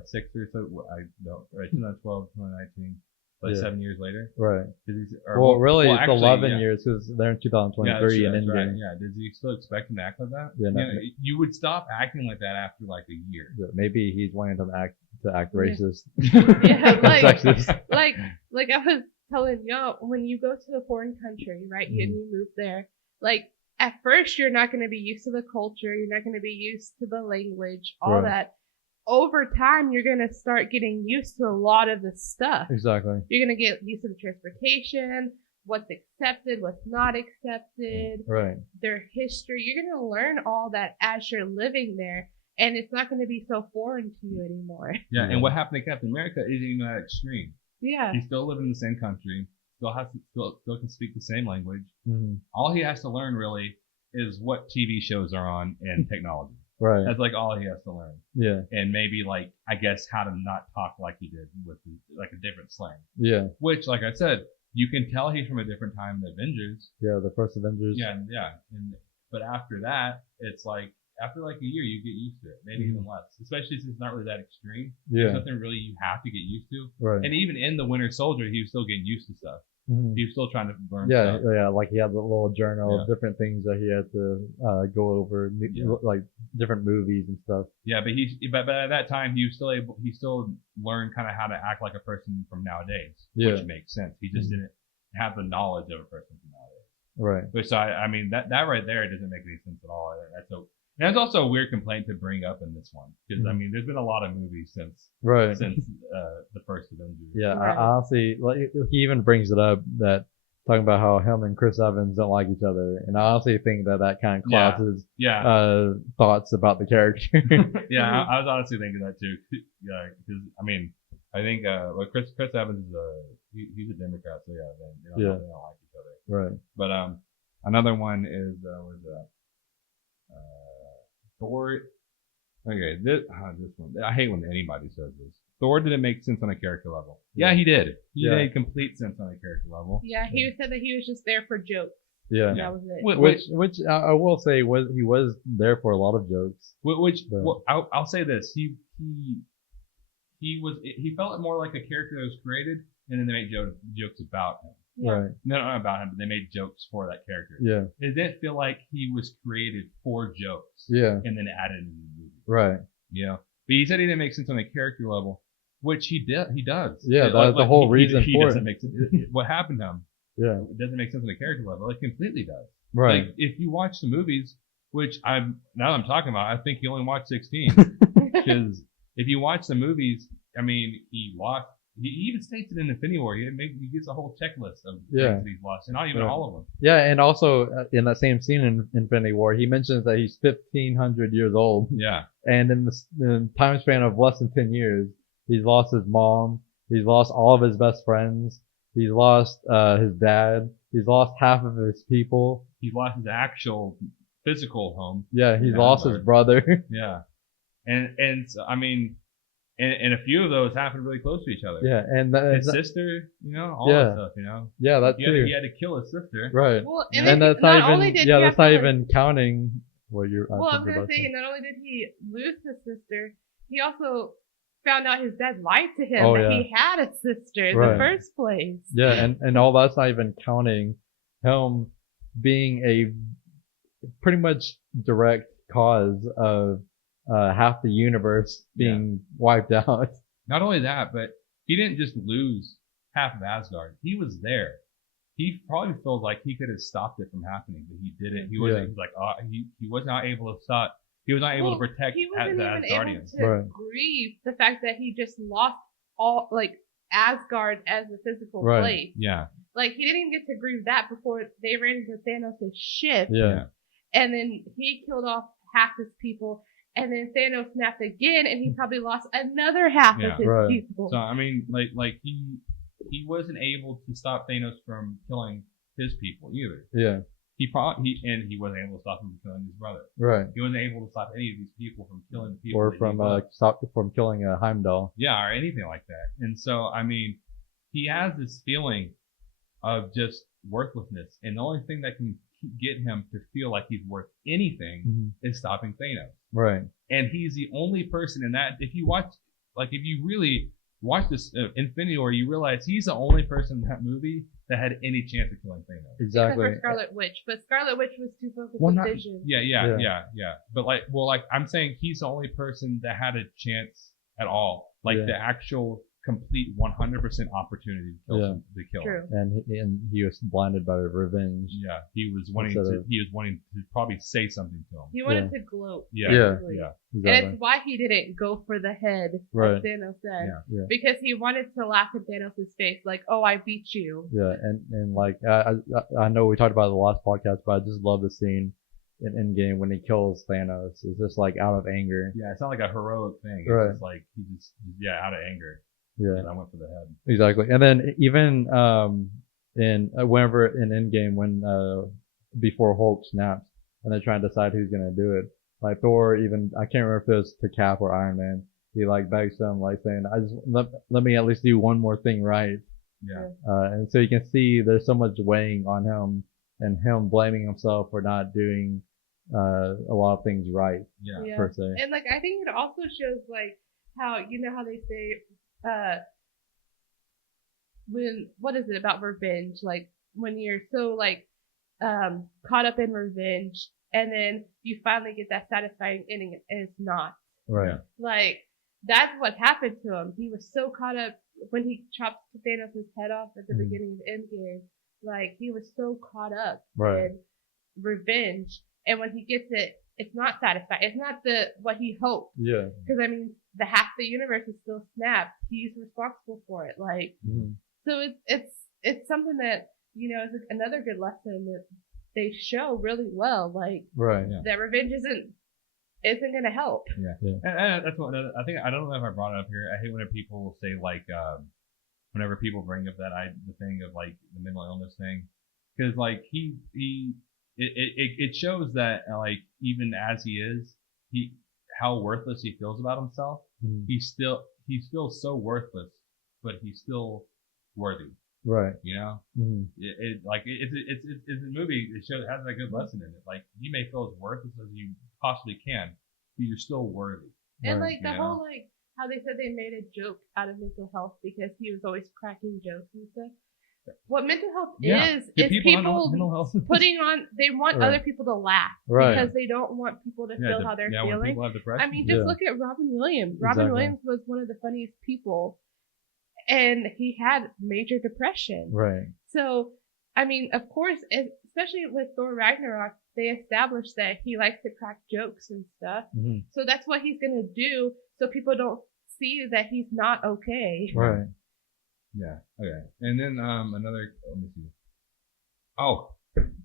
6 or so? I don't. Right, 2012, 2019. Like 7 years later. Right. Actually, it's 11 years because they're in 2023 and Endgame. Right. Yeah. Did you still expect him to act like that? Yeah. No, you would stop acting like that after like a year. Yeah, maybe he's wanting to act racist. Yeah, Sexist. like I was telling y'all, when you go to a foreign country, right, and you move there, like at first you're not going to be used to the culture, you're not going to be used to the language, all that. Over time, you're going to start getting used to a lot of the stuff. Exactly. You're going to get used to the transportation, what's accepted, what's not accepted, right? Their history. You're going to learn all that as you're living there, and it's not going to be so foreign to you anymore. Yeah, and what happened to Captain America isn't even that extreme. Yeah. He's still living in the same country, still can speak the same language. Mm-hmm. All he has to learn really is what TV shows are on and technology. Right. That's like all he has to learn. Yeah. And maybe like, I guess how to not talk like he did with like a different slang. Yeah. Which, like I said, you can tell he's from a different time than Avengers. Yeah, the first Avengers. Yeah. But after that, it's like, after like a year, you get used to it. Maybe even less. Especially since it's not really that extreme. Yeah. There's nothing really you have to get used to. Right. And even in the Winter Soldier, he was still getting used to stuff. Mm-hmm. He was still trying to learn stuff. stuff. Yeah, like he had the little journal of different things that he had to go over, like different movies and stuff. Yeah, but at that time he still learned kind of how to act like a person from nowadays, which makes sense. He just didn't have the knowledge of a person from nowadays. Right. Which I mean that right there doesn't make any sense at all. And that's also a weird complaint to bring up in this one because I mean there's been a lot of movies since the first Avengers. Yeah, I honestly, like, he even brings it up that talking about how him and Chris Evans don't like each other, and I honestly think that kind of clouds his thoughts about the character. Yeah, I was honestly thinking that too. Yeah, because I mean I think Chris Evans is he's a Democrat, so they don't like each other. Right. But another one is Thor. Okay, this one. I hate when anybody says this. Thor didn't make sense on a character level. Yeah, he did. He made complete sense on a character level. Yeah, he said that he was just there for jokes. Yeah, that was it. Which I will say he was there for a lot of jokes. I'll say this: he felt more like a character that was created, and then they made jokes about him. Yeah. Right. No, not about him, but they made jokes for that character. Yeah. It didn't feel like he was created for jokes. Yeah. And then added in the movie. Right. Yeah. But he said he didn't make sense on a character level, which he does. Yeah, that's the whole reason for it. Make sense. What happened to him? Yeah. It doesn't make sense on a character level. It completely does. Right. Like, if you watch the movies, which I'm talking about, I think you only watched 16. Because if you watch the movies, I mean, he even states it in Infinity War. He gets a whole checklist of things that he's lost, and not even all of them. Yeah, and also in that same scene in Infinity War, he mentions that he's 1,500 years old. Yeah. And in the time span of less than 10 years, he's lost his mom. He's lost all of his best friends. He's lost his dad. He's lost half of his people. He's lost his actual physical home. Yeah, he's lost his brother. Yeah. And so, I mean, and a few of those happened really close to each other. Yeah, and his sister, all that stuff, Yeah, that's true. He had to kill his sister. Right. Well, and that's not even that's not even counting what you're. Well, I was gonna say, not only did he lose his sister, he also found out his dad lied to him that he had a sister in the first place. Yeah, and all that's not even counting him being a pretty much direct cause of half the universe being wiped out. Not only that, but he didn't just lose half of Asgard. He was there. He probably feels like he could have stopped it from happening, but he didn't. He wasn't. He's like, he was not able to stop. He was not able to protect the Asgardians. He wasn't even able to grieve the fact that he just lost all like Asgard as a physical Right. place. Yeah. Like he didn't even get to grieve that before they ran into Thanos' ship, Yeah. and then he killed off half his people, and then Thanos snapped again, and he probably lost another half Yeah. of his Right. people. So I mean, like he wasn't able to stop Thanos from killing his people either. Yeah. He wasn't able to stop him from killing his brother. Right. He wasn't able to stop any of these people from killing the people. Or that he from loved. stop from killing Heimdall. Yeah, or anything like that. And so, I mean, he has this feeling of just worthlessness, and the only thing that can get him to feel like he's worth anything Mm-hmm. is stopping Thanos. Right. And he's the only person in that. If you really watch this Infinity War, you realize he's the only person in that movie that had any chance of killing Thanos. Exactly. Except for Scarlet Witch, but Scarlet Witch was too focused Well, on not- Vision. Yeah. But I'm saying he's the only person that had a chance at all. Like Yeah. the actual complete 100% opportunity to kill Yeah. him. To kill him. True. And he was blinded by revenge. Yeah, he was wanting to probably say something to him. He wanted to gloat. Yeah, Yeah. basically. yeah, And Exactly. it's why he didn't go for the head, Right. as Thanos said. Yeah. Because he wanted to laugh in Thanos' face, like, oh, I beat you. Yeah, and like I know we talked about it in the last podcast, but I just love the scene in Endgame when he kills Thanos. It's just like out of anger. Yeah, it's not like a heroic thing. It's Right. just like he just out of anger. Yeah, And I went for the head. exactly. And then even whenever in Endgame when before Hulk snaps and they're trying to decide who's gonna do it, like Thor, even I can't remember if it was to Cap or Iron Man. He like begs them like saying, "I just let me at least do one more thing right." Yeah, And so you can see there's so much weighing on him and him blaming himself for not doing a lot of things right yeah, Yeah. per se. And, like, I think it also shows, like, how, you know how they say, what is it about revenge? Like, when you're so, like, caught up in revenge, and then you finally get that satisfying ending, and it's not. Right. Like, that's what happened to him. He was so caught up when he chopped Thanos' head off at the Mhm. beginning of Endgame. Like, he was so caught up Right. in revenge, and when he gets it, it's not satisfying. It's not what he hoped. Yeah. Because, I mean, the half the universe is still snapped. He's responsible for it. Like, Mhm. so it's something that, you know, is another good lesson that they show really well. Like, Right. Yeah. that revenge isn't gonna help. yeah. Yeah. And that's what I think. I don't know if I brought it up here. I hate whenever people say like, whenever people bring up the thing of like the mental illness thing, because like it shows that like even as he is, how worthless he feels about himself. Mhm. He feels so worthless, but he's still worthy. Right. You know, Mhm. it's a movie. It has a good lesson in it. Like you may feel as worthless as you possibly can, but you're still worthy. And Right. like the Yeah. whole like how they said they made a joke out of mental health because he was always cracking jokes and stuff. What mental health Yeah. is Do people have mental health? putting on. They want Right. other people to laugh Right. because they don't want people to feel how they're when feeling. people have depression. I mean, just Yeah. look at Robin Williams. Robin Exactly. Williams was one of the funniest people, and he had major depression. Right. So, I mean, of course, especially with Thor Ragnarok, they established that he likes to crack jokes and stuff. Mhm. So that's what he's gonna do, so people don't see that he's not okay. Right. Yeah. Okay. And then another. Let me see. Oh,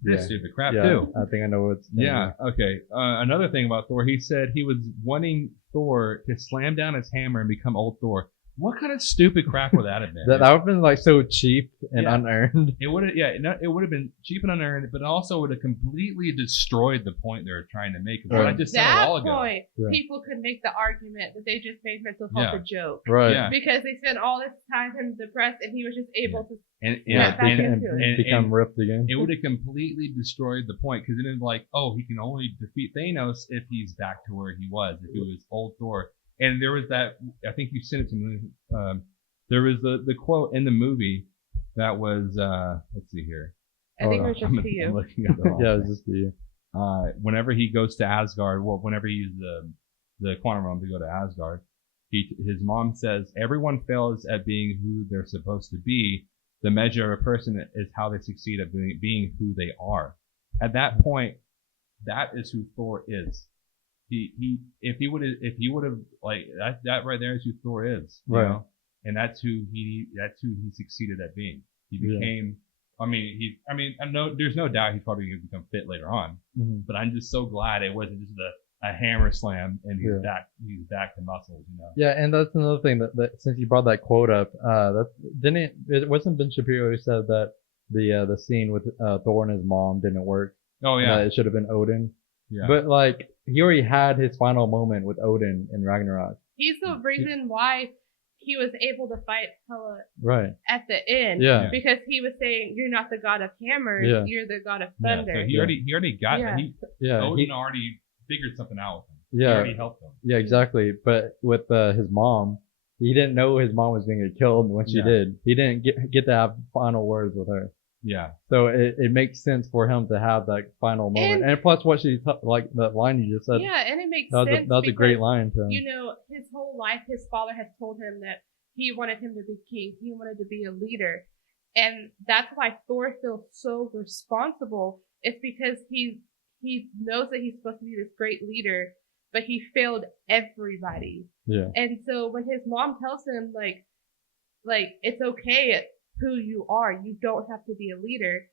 this Yeah. stupid crap Yeah. too. I think I know what's. Yeah. Okay. Another thing about Thor, he said he was wanting Thor to slam down his hammer and become old Thor. What kind of stupid crap would that have been? That would have been like so cheap and Yeah. unearned. It would have, it would have been cheap and unearned, but it also would have completely destroyed the point they were trying to make. What I Right. just said a That while ago. point, Yeah. people could make the argument that they just made mental health Yeah. a joke Right. Yeah. because they spent all this time him depressed, and he was just able to. And Yeah. back and, into and it. become ripped again. it would have completely destroyed the point because then it'd be like, oh, he can only defeat Thanos if he's back to where he was, if he was old Thor. And there was that, I think you sent it to me. There was the quote in the movie that was, let's see here. I think it was I'm just to I'm you. looking at the wrong Yeah, thing. it's just the. Whenever he goes to Asgard, well, whenever he uses the quantum realm to go to Asgard, his mom says everyone fails at being who they're supposed to be. The measure of a person is how they succeed at being who they are. At that point, that is who Thor is. If he would have like that right there is who Thor is. You Right. know? and that's who he succeeded at being. He became. I know there's no doubt he's probably going to become fit later on, but I'm just so glad it wasn't just a hammer slam and he's back to muscles, you know. Yeah, and that's another thing that since you brought that quote up, it wasn't Ben Shapiro who said that the scene with Thor and his mom didn't work. Oh yeah, it should have been Odin. Yeah, but like he already had his final moment with Odin in Ragnarok. He's the reason why he was able to fight Hela at the end. Yeah. Because he was saying, "You're not the god of hammers, you're the god of thunder." Yeah, so he already got that. Odin already figured something out with him. Yeah. He already helped him. Yeah, exactly. But with his mom, he didn't know his mom was going to get killed when she did. He didn't get to have final words with her. Yeah. So it makes sense for him to have that final moment. And plus what like that line you just said. Yeah, and it makes sense. That was a great line to him. You know, his whole life, his father has told him that he wanted him to be king. He wanted to be a leader. And that's why Thor feels so responsible. It's because he knows that he's supposed to be this great leader, but he failed everybody. Yeah. And so when his mom tells him, like it's okay who you are, you don't have to be a leader,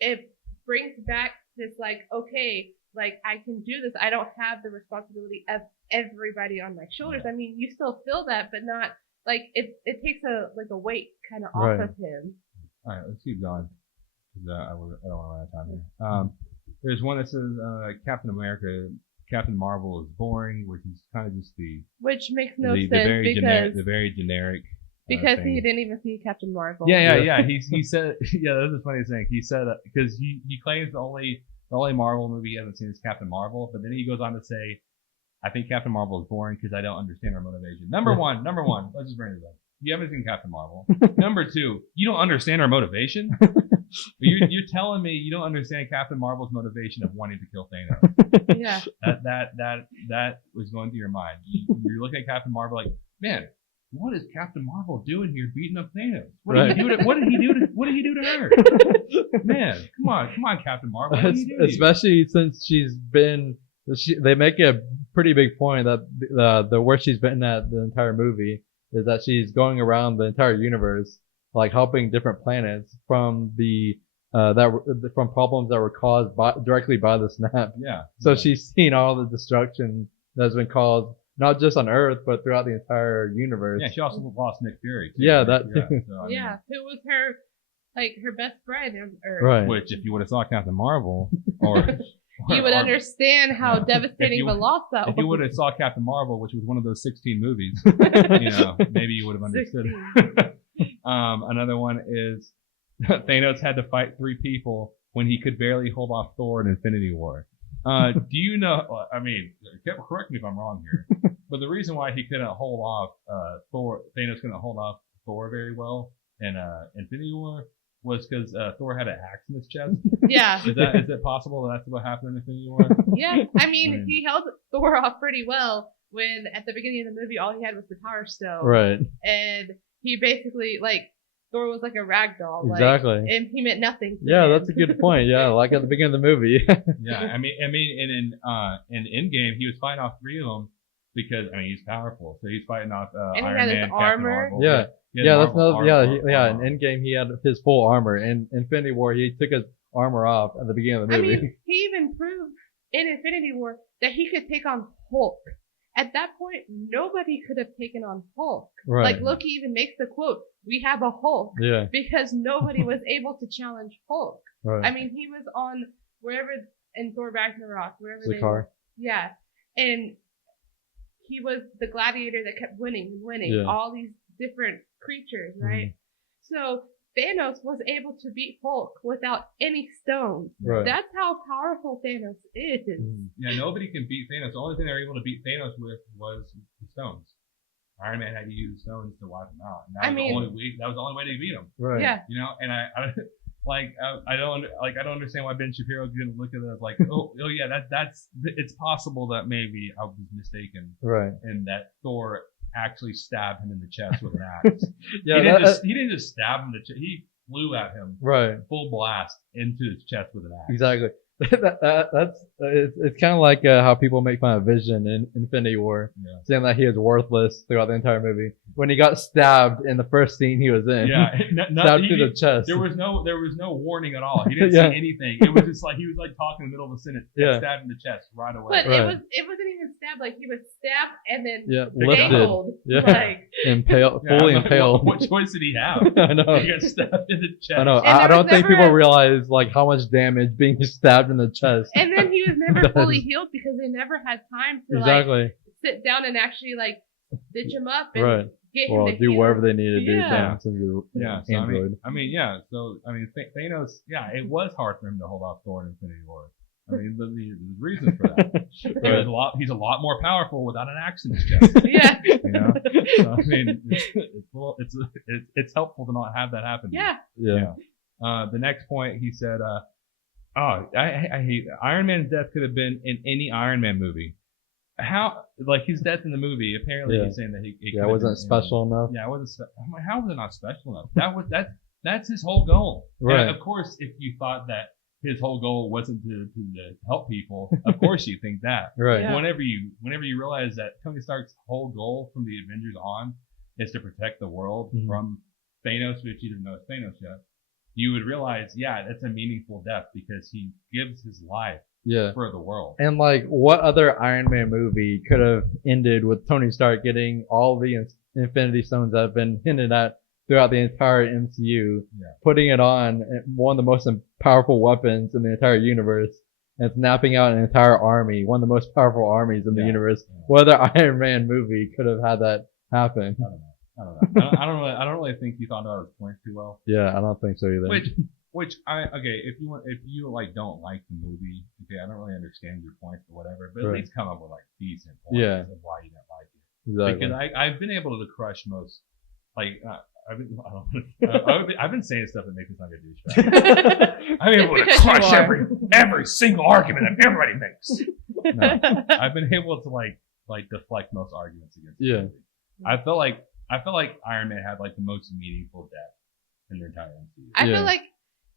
it brings back this, like, okay, like, I can do this. I don't have the responsibility of everybody on my shoulders. I mean, you still feel that, but not, like, it takes a weight kind of off of him. All right, let's keep going. I don't want to run out of time here. There's one that says Captain Marvel is boring, which is kind of just which makes no sense the very generic. Because he didn't even see Captain Marvel. Yeah. He said, that's the funniest thing. He said because he claims the only Marvel movie he hasn't seen is Captain Marvel, but then he goes on to say, I think Captain Marvel is boring because I don't understand her motivation. Number one, let's just bring it up. You haven't seen Captain Marvel. Number two, you don't understand her motivation. You're telling me you don't understand Captain Marvel's motivation of wanting to kill Thanos. Yeah. That was going through your mind. You're looking at Captain Marvel like, man, what is Captain Marvel doing here beating up Thanos? What did he do to her? Man, come on, Captain Marvel. What did he do to Especially since they make a pretty big point that the where she's been at the entire movie is that she's going around the entire universe, like helping different planets from from problems that were caused directly by the snap. Yeah. So she's seen all the destruction that's been caused, not just on Earth, but throughout the entire universe. Yeah, she also lost Nick Fury, too. Yeah, that too. So, who was her best friend on Earth. Right. Which, if you would have saw Captain Marvel, or you would understand how devastating of a loss that was. If you would have saw Captain Marvel, which was one of those 16 movies, maybe you would have understood. Another one is Thanos had to fight 3 people when he could barely hold off Thor in Infinity War. Do you know? I mean, correct me if I'm wrong here, but the reason why he couldn't hold off Thanos couldn't hold off Thor very well in Infinity War was because Thor had an axe in his chest. Yeah. Is it possible that's what happened in Infinity War? Yeah, I mean, he held Thor off pretty well when at the beginning of the movie all he had was the Power Stone. Right. And he basically Thor was like a rag doll. Exactly. And he meant nothing to him. him. That's a good point. Yeah, like at the beginning of the movie. Yeah, I mean, in Endgame, he was fighting off 3 of them because he's powerful, so he's fighting off Iron Man, Captain Marvel. Yeah, that's another. In Endgame, he had his full armor. In Infinity War, he took his armor off at the beginning of the movie. I mean, he even proved in Infinity War that he could take on Hulk. At that point, nobody could have taken on Hulk. Right. Like Loki even makes the quote, "We have a Hulk," because nobody was able to challenge Hulk. Right. I mean, he was on wherever in Thor Ragnarok, wherever they car. were. Yeah, and he was the gladiator that kept winning and winning. Yeah. All these different creatures, right? So Thanos was able to beat Hulk without any stones. Right. That's how powerful Thanos is. Yeah, nobody can beat Thanos. The only thing they were able to beat Thanos with was the stones. Iron Man had to use stones to wipe him out. And that was the only way to beat him. Right. Yeah. And I don't understand why Ben Shapiro didn't look at it as like, oh yeah, it's possible that maybe I was mistaken. Right. And that Thor actually stabbed him in the chest with an axe. Yeah. He didn't just stab him in the chest. He flew at him. Right. Full blast into his chest with an axe. Exactly. That's it's kind of like how people make fun of Vision in Infinity War, saying that he was worthless throughout the entire movie. When he got stabbed in the first scene he was in, stabbed through the chest. There was no warning at all. He didn't see anything. It was just like he was like talking in the middle of a sentence, stabbed in the chest right away. But it wasn't even stabbed. Like he was stabbed and then lifted, like impaled, fully impaled. What choice did he have? I know. He got stabbed in the chest. I know. I don't think people realize like how much damage being stabbed in the chest. And then he was never fully healed because they never had time to like sit down and actually like stitch him up and get him to do heal. whatever they needed to do. So Thanos. Yeah, it was hard for him to hold off Thor in Infinity War. I mean, there's reasons for that. He's a lot more powerful without an axe in his chest. Yeah. You know? So, I mean, it's helpful to not have that happen. Yeah. The next point, he said, I hate that. Iron Man's death could have been in any Iron Man movie. How, like his death in the movie, apparently he's saying that it wasn't special enough. Yeah, it wasn't. I'm like, how was it not special enough? That's his whole goal. Right. And of course, if you thought that his whole goal wasn't to help people, of course you think that. Right. Yeah. Whenever you realize that Tony Stark's whole goal from the Avengers on is to protect the world from Thanos, which you didn't know it's Thanos yet, you would realize, that's a meaningful death because he gives his life for the world. And like, what other Iron Man movie could have ended with Tony Stark getting all the Infinity Stones that have been hinted at throughout the entire MCU, putting it on one of the most powerful weapons in the entire universe, and snapping out an entire army, one of the most powerful armies in the universe. What other Iron Man movie could have had that happen? I don't know. I don't really think you thought about his points too well. Yeah, I don't think so either. If you like don't like the movie, I don't really understand your points or whatever, but at least come up with like decent points of why you didn't like it. Exactly. Because I've been able to crush most, like I've been saying stuff that makes me sound like a douchebag. I'm able to crush every single argument that everybody makes. No, I've been able to like deflect most arguments against the movie. I feel like Iron Man had like the most meaningful death in the entire MCU. I feel like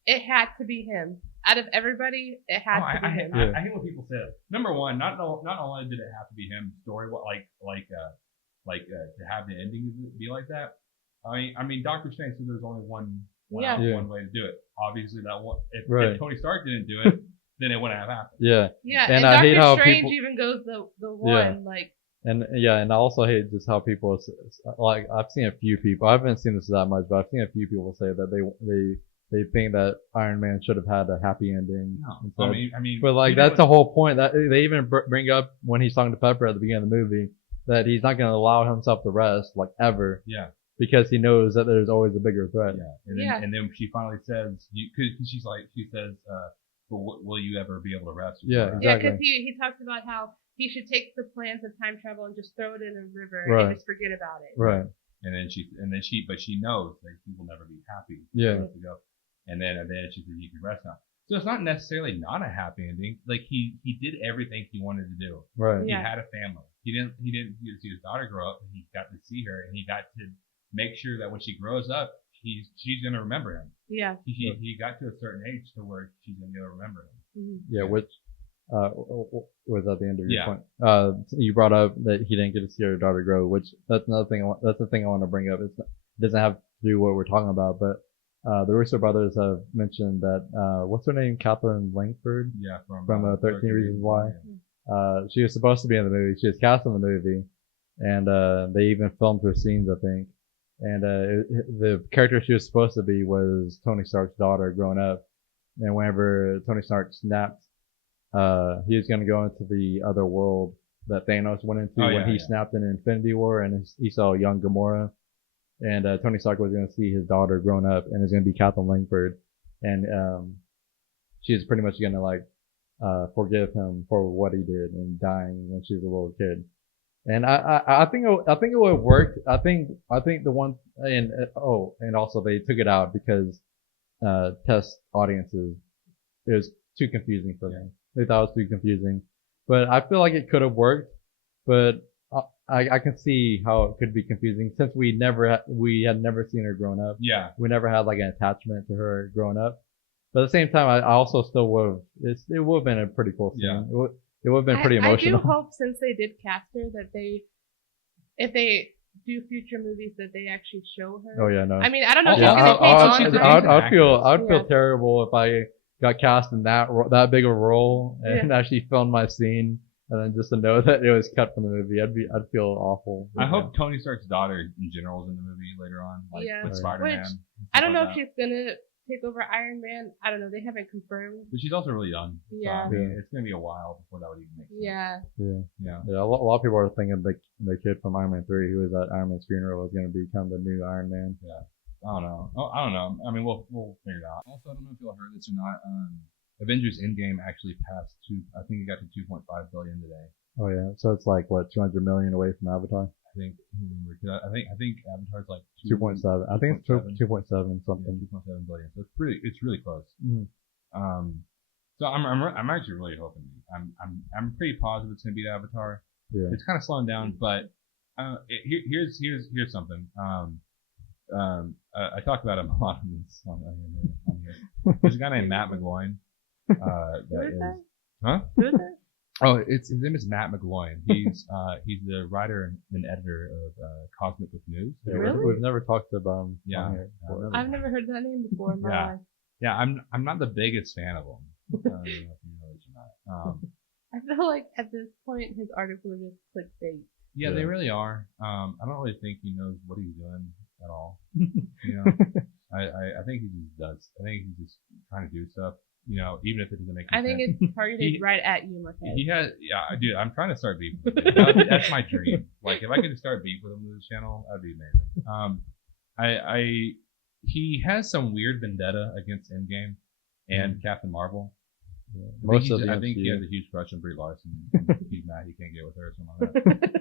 it had to be him. Out of everybody, it had to be him. I hate when people say that. Number one, not only did it have to be him, story to have the ending be like that. I mean, Doctor Strange said there's only one way to do it. Obviously, if Tony Stark didn't do it, then it wouldn't have happened. Yeah, and I hate how Strange even goes the one like. And I also hate just how people like. I've seen a few people. I haven't seen this that much, but I've seen a few people say that they think that Iron Man should have had a happy ending. No, I mean, but like that's the whole point. That they even bring up when he's talking to Pepper at the beginning of the movie that he's not going to allow himself to rest like ever. Yeah. Because he knows that there's always a bigger threat. Yeah. And then she finally says, she says, will you ever be able to rest? Exactly. Yeah, because he talks about how he should take the plans of time travel and just throw it in a river and just forget about it. Right. But she knows that he will never be happy. Yeah. And then she says, you can rest now. So it's not necessarily not a happy ending. Like he did everything he wanted to do. Right. He had a family. He didn't get to see his daughter grow up, and he got to see her, and he got to make sure that when she grows up, she's gonna remember him. Yeah. He got to a certain age to where she's gonna be able to remember him. Mm-hmm. Yeah, which was at the end of your point. You brought up that he didn't get to see her daughter grow, which that's another thing. That's the thing I want to bring up. It doesn't have to do what we're talking about, but the Russo brothers have mentioned that what's her name, Catherine Langford? Yeah, from 13 Reasons Why. She was supposed to be in the movie. She was cast in the movie, and they even filmed her scenes, I think. And the character she was supposed to be was Tony Stark's daughter growing up. And whenever Tony Stark snapped, he was going to go into the other world that Thanos went into when he snapped in Infinity War, and he saw young Gamora. And Tony Stark was going to see his daughter grown up, and it's going to be Catherine Langford. And she's pretty much going to forgive him for what he did and dying when she was a little kid. And I think it would have worked. I think the one and also they took it out because test audiences, it was too confusing for them. They thought it was too confusing, but I feel like it could have worked. But I can see how it could be confusing since we had never seen her growing up. Yeah, we never had like an attachment to her growing up. But at the same time, I also still would have. It would have been a pretty cool scene. Yeah. It would have been pretty emotional. I do hope, since they did cast her, that if they do future movies, that they actually show her. Oh yeah, no. I mean, I don't know if Yeah, she's gonna take on. I'd feel Yeah. terrible if I got cast in that big of a role and actually filmed my scene, and then just to know that it was cut from the movie, I'd feel awful. I hope Tony Stark's daughter in general is in the movie later on, like Yeah. with Spider-Man. Which, and I stuff don't know like if she's gonna take over Iron Man. I don't know. They haven't confirmed. But she's also really young. Yeah. So, I mean, it's gonna be a while before that would even make sense. Yeah. Yeah. Yeah, a lot of people are thinking the kid from Iron Man 3 who was at Iron Man's funeral was going to become the new Iron Man. I don't know. I don't know. I mean, we'll figure it out. Also, I don't know if y'all heard this or not. Avengers Endgame actually passed I think it got to 2.5 billion today. Oh yeah, so it's like what 200 million away from Avatar. I think. I think Avatar's like 2.7. I think it's 2.7 something. Yeah, 2.7 billion. So it's really close. Mhm. So I'm actually really hoping. I'm pretty positive it's gonna beat Avatar. Yeah. It's kind of slowing down, but here's something. I talked about him a lot on this on here. There's a guy named Matt McGloin. Who is that? Huh? Who is that? Oh, his name is Matt McGloin. He's the writer and editor of Cosmic Book News. Yeah, Really? we've never talked about him. Yeah. on here before. I've never heard that name before in my Yeah. life. Yeah, I'm not the biggest fan of him. I don't know if you know this or not. I feel like at this point his articles are just clickbait. Yeah, Yeah. they really are. I don't really think he knows what he's doing at all. You know, I think he just does. I think he's just trying to do stuff. You know, even if it doesn't make. I think sense. it's targeted right at you, Marquez. He has, dude. I'm trying to start beef with him. That's my dream. Like, if I could start beef with him with this channel, that'd be amazing. He has some weird vendetta against Endgame and Captain Marvel. Yeah. I think he has a huge crush on Brie Larson. And he's mad he can't get with her or something like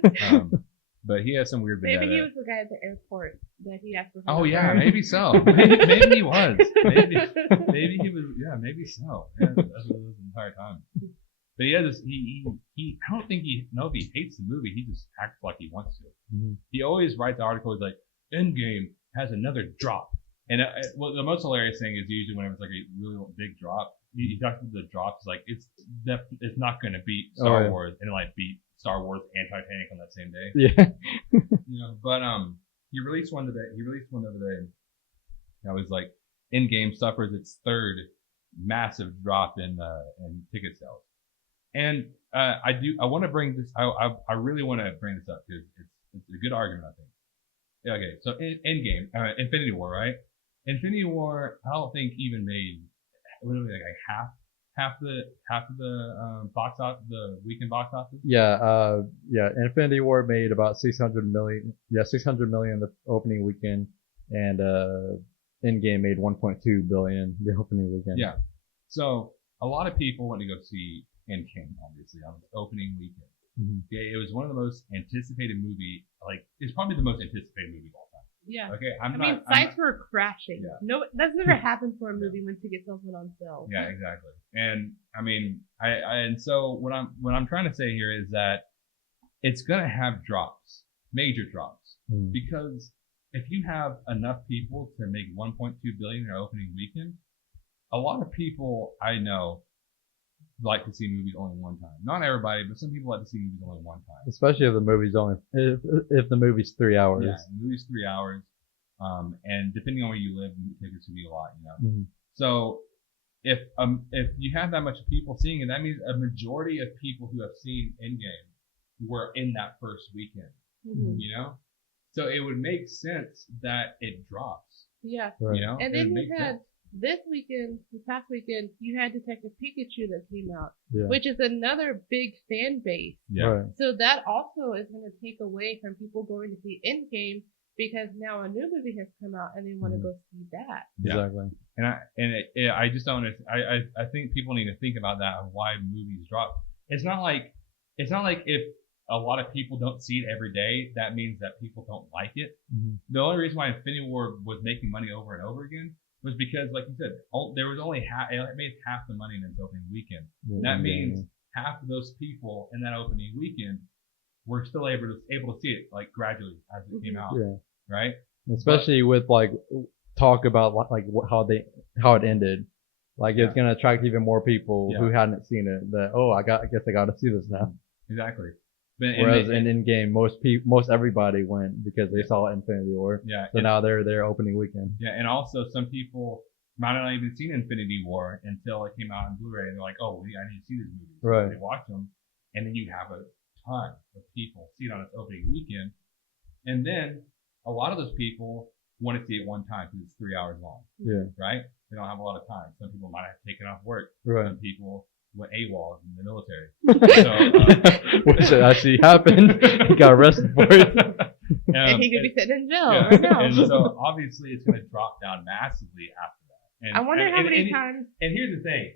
that. But he has some weird vendetta. Maybe he was the guy at the airport that he asked for. Oh yeah, maybe so. Maybe he was. Maybe he was. Yeah, maybe so. Yeah, that's what it was the entire time. But he has this. He. I don't think he know if he hates the movie. He just acts like he wants to. Mm-hmm. He always writes articles like Endgame has another drop. And well, the most hilarious thing is usually when it's like a really big drop. He talks about the drops like it's not going to beat Star Wars and like beat Star Wars and Titanic on that same day. Yeah. You know, but he released one today. the other day that was like Endgame suffers its third massive drop in ticket sales. And I want to bring this. I really want to bring this up because it's a good argument, I think. Yeah, okay, so Endgame, Infinity War, right? Infinity War, I don't think even made like half of the box office, the weekend box office. Yeah. Infinity War made about 600 million. Yeah, 600 million the opening weekend, and Endgame made 1.2 billion the opening weekend. Yeah. So a lot of people went to go see Endgame, obviously, on its opening weekend. Mm-hmm. Yeah, it was one of the most anticipated movie. Like, it's probably the most anticipated movie of all time. Yeah. Okay, I mean, sites were crashing. Yeah. No, that's never happened for a movie when ticket sales went on sale. Yeah, exactly. And I mean, and so what I'm trying to say here is that it's gonna have drops, major drops, because if you have enough people to make 1.2 billion in their opening weekend, a lot of people I know like to see movies only one time. Not everybody, but some people like to see movies only one time. Especially if the movie's if the movie's 3 hours. Yeah, the movie's 3 hours. And depending on where you live, tickets could be a lot, you know. Mm-hmm. So if you have that much people seeing it, that means a majority of people who have seen Endgame were in that first weekend. Mm-hmm. You know? So it would make sense that it drops. Yeah. Right. You know? And then you had this past weekend, you had Detective Pikachu that came out, which is another big fan base. Yeah. Right. So that also is going to take away from people going to see Endgame because now a new movie has come out and they want to go see that. Yeah. Exactly. And I just don't. I think people need to think about that and why movies drop. It's not like if a lot of people don't see it every day, that means that people don't like it. Mm-hmm. The only reason why Infinity War was making money over and over again was because, like you said, there was only it made half the money in its opening weekend. Yeah, That means half of those people in that opening weekend were still able to see it like gradually as it came out. Yeah. Right. Especially with like talk about like how it ended. Like it's gonna attract even more people Yeah. who hadn't seen it. That I guess I got to see this now. Exactly. But, Whereas in Endgame, most everybody went because they saw Infinity War. yeah, So now they're their opening weekend. yeah, and also some people might not even seen Infinity War until it came out on Blu-ray, and they're like, "Oh, I need to see this movie." So Right. they watch them, and then you have a ton of people see it on its opening weekend, and then a lot of those people want to see it one time because it's 3 hours long, Yeah. right? They don't have a lot of time. Some people might have taken off work. Right. Some people went AWOL in the military. Which actually happened. He got arrested for it. And he could be sitting in jail yeah. right now. And so obviously it's going to drop down massively after that. And, I wonder how many and, times. And here's the thing,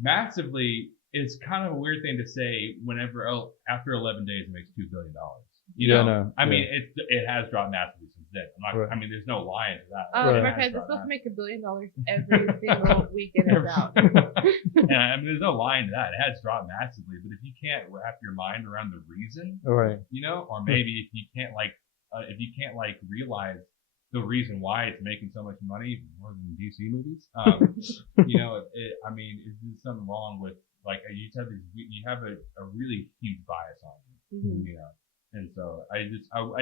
massively is kind of a weird thing to say whenever after 11 days it makes $2 billion. You know, no, I mean it has dropped massively since then. Right. I mean, there's no lying to that. Oh, Right. Marquez is supposed to make $1 billion every single weekend it's out. Yeah, I mean, there's no lying to that. It has dropped massively, but if you can't wrap your mind around the reason, Right. you know, or maybe if you can't realize the reason why it's making so much money more than DC movies, you know, I mean, is there something wrong with like you have a really huge bias on you, Mm-hmm. you know, and so I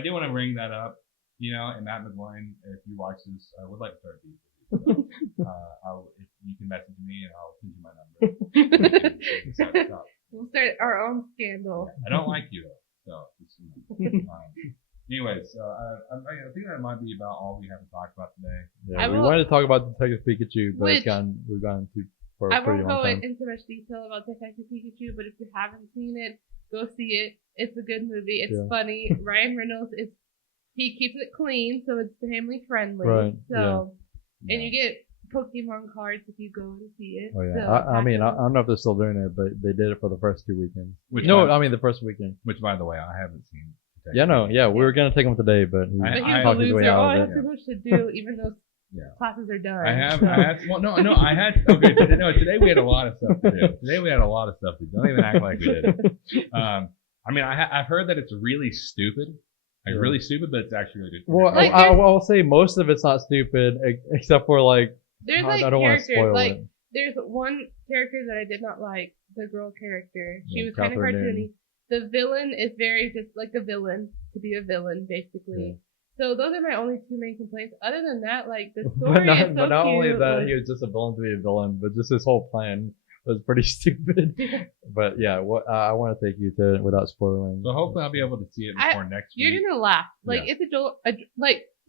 did want to bring that up, you know, and Matt McGloin, if you watch this, I would like to start these. So, if you can message me and I'll send you my number. We'll start our own scandal. I don't like you though, so just, you know, anyways, I think that might be about all we have to talk about today. Yeah, we wanted to talk about Detective Pikachu, but we've gone too for a I pretty won't long go time. into much detail about Detective Pikachu, but if you haven't seen it, go see it. It's a good movie. It's funny. Ryan Reynolds he keeps it clean, so it's family friendly. Right. So, and you get Pokemon cards if you go to see it. Oh yeah. So I mean, I don't know if they're still doing it, but they did it for the first 2 weekends. The first weekend. Which, by the way, I haven't seen. We were gonna take him today, but he But he's a talked his way loser. out I of have it. too much to do, even though classes are done. Today we had a lot of stuff to do. Don't even act like we did. I mean, I've heard that it's really stupid. Really stupid, but it's actually really good. Well, Like, I'll say most of it's not stupid, except for like, there's I don't want to characters, spoil like, it. there's one character that I did not like, the girl character. She Yeah, was kind of Catherine cartoony. The villain is very just like a villain, to be a villain, basically. So those are my only two main complaints. Other than that, like, the story is so but not cute. only that, like, he was just a villain to be a villain, but just his whole plan was pretty stupid. But yeah, I want to take you to it without spoiling. So hopefully I'll be able to see it before next week. You're gonna laugh. Like, it's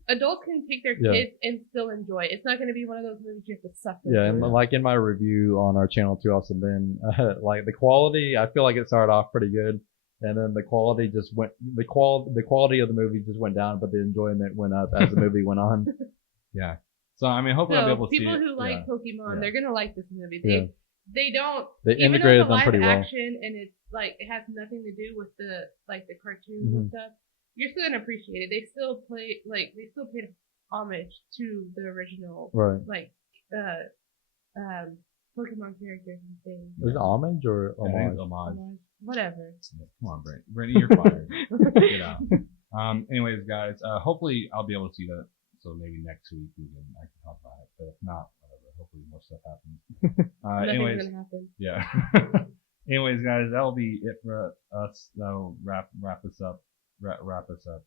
adults can take their kids and still enjoy it. It's not gonna be one of those movies you have to suffer Yeah, through. and like in my review on our channel too, also been like the quality. I feel like it started off pretty good, and then the quality just went. The quality of the movie just went down, but the enjoyment went up as the movie went on. Yeah. So I mean, hopefully I'll be able to see it. People who like Pokemon, they're gonna like this movie. They They even integrated though them it's pretty live well. action and it's like it has nothing to do with the cartoons and stuff. You're still gonna appreciate it. They still paid homage to the original Pokemon characters and things. Is it homage or I think homage? it's homage. Whatever. Come on, Brittany, you're fired. Get out. Anyways, guys, hopefully I'll be able to see that. So maybe next week I can talk about it. But if not, whatever. Hopefully more stuff happens. Nothing's gonna happen. Yeah. Anyways, guys, that'll be it for us. That'll wrap us up. Wrap us up.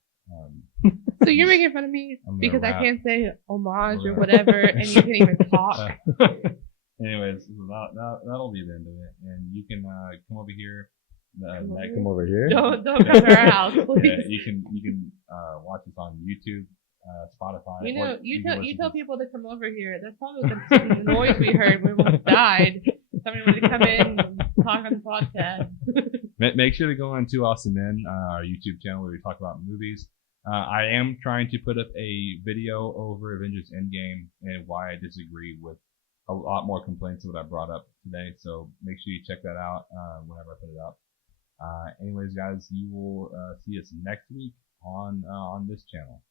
So you're making fun of me because I can't say homage or Right. whatever, and you can't even talk. Anyways, that'll be the end of it, and you can come over here. Come over here. Don't come to our house, please. Yeah, you can watch us on YouTube, Spotify. You know, or you tell people to come over here. That's probably the noise we heard when we almost died. Somebody wanted to come in and talk on the podcast. Make sure to go on Two Awesome Men, our YouTube channel where we talk about movies. I am trying to put up a video over Avengers Endgame and why I disagree with a lot more complaints than what I brought up today. So make sure you check that out whenever I put it up. Anyways, guys, you will see us next week on this channel.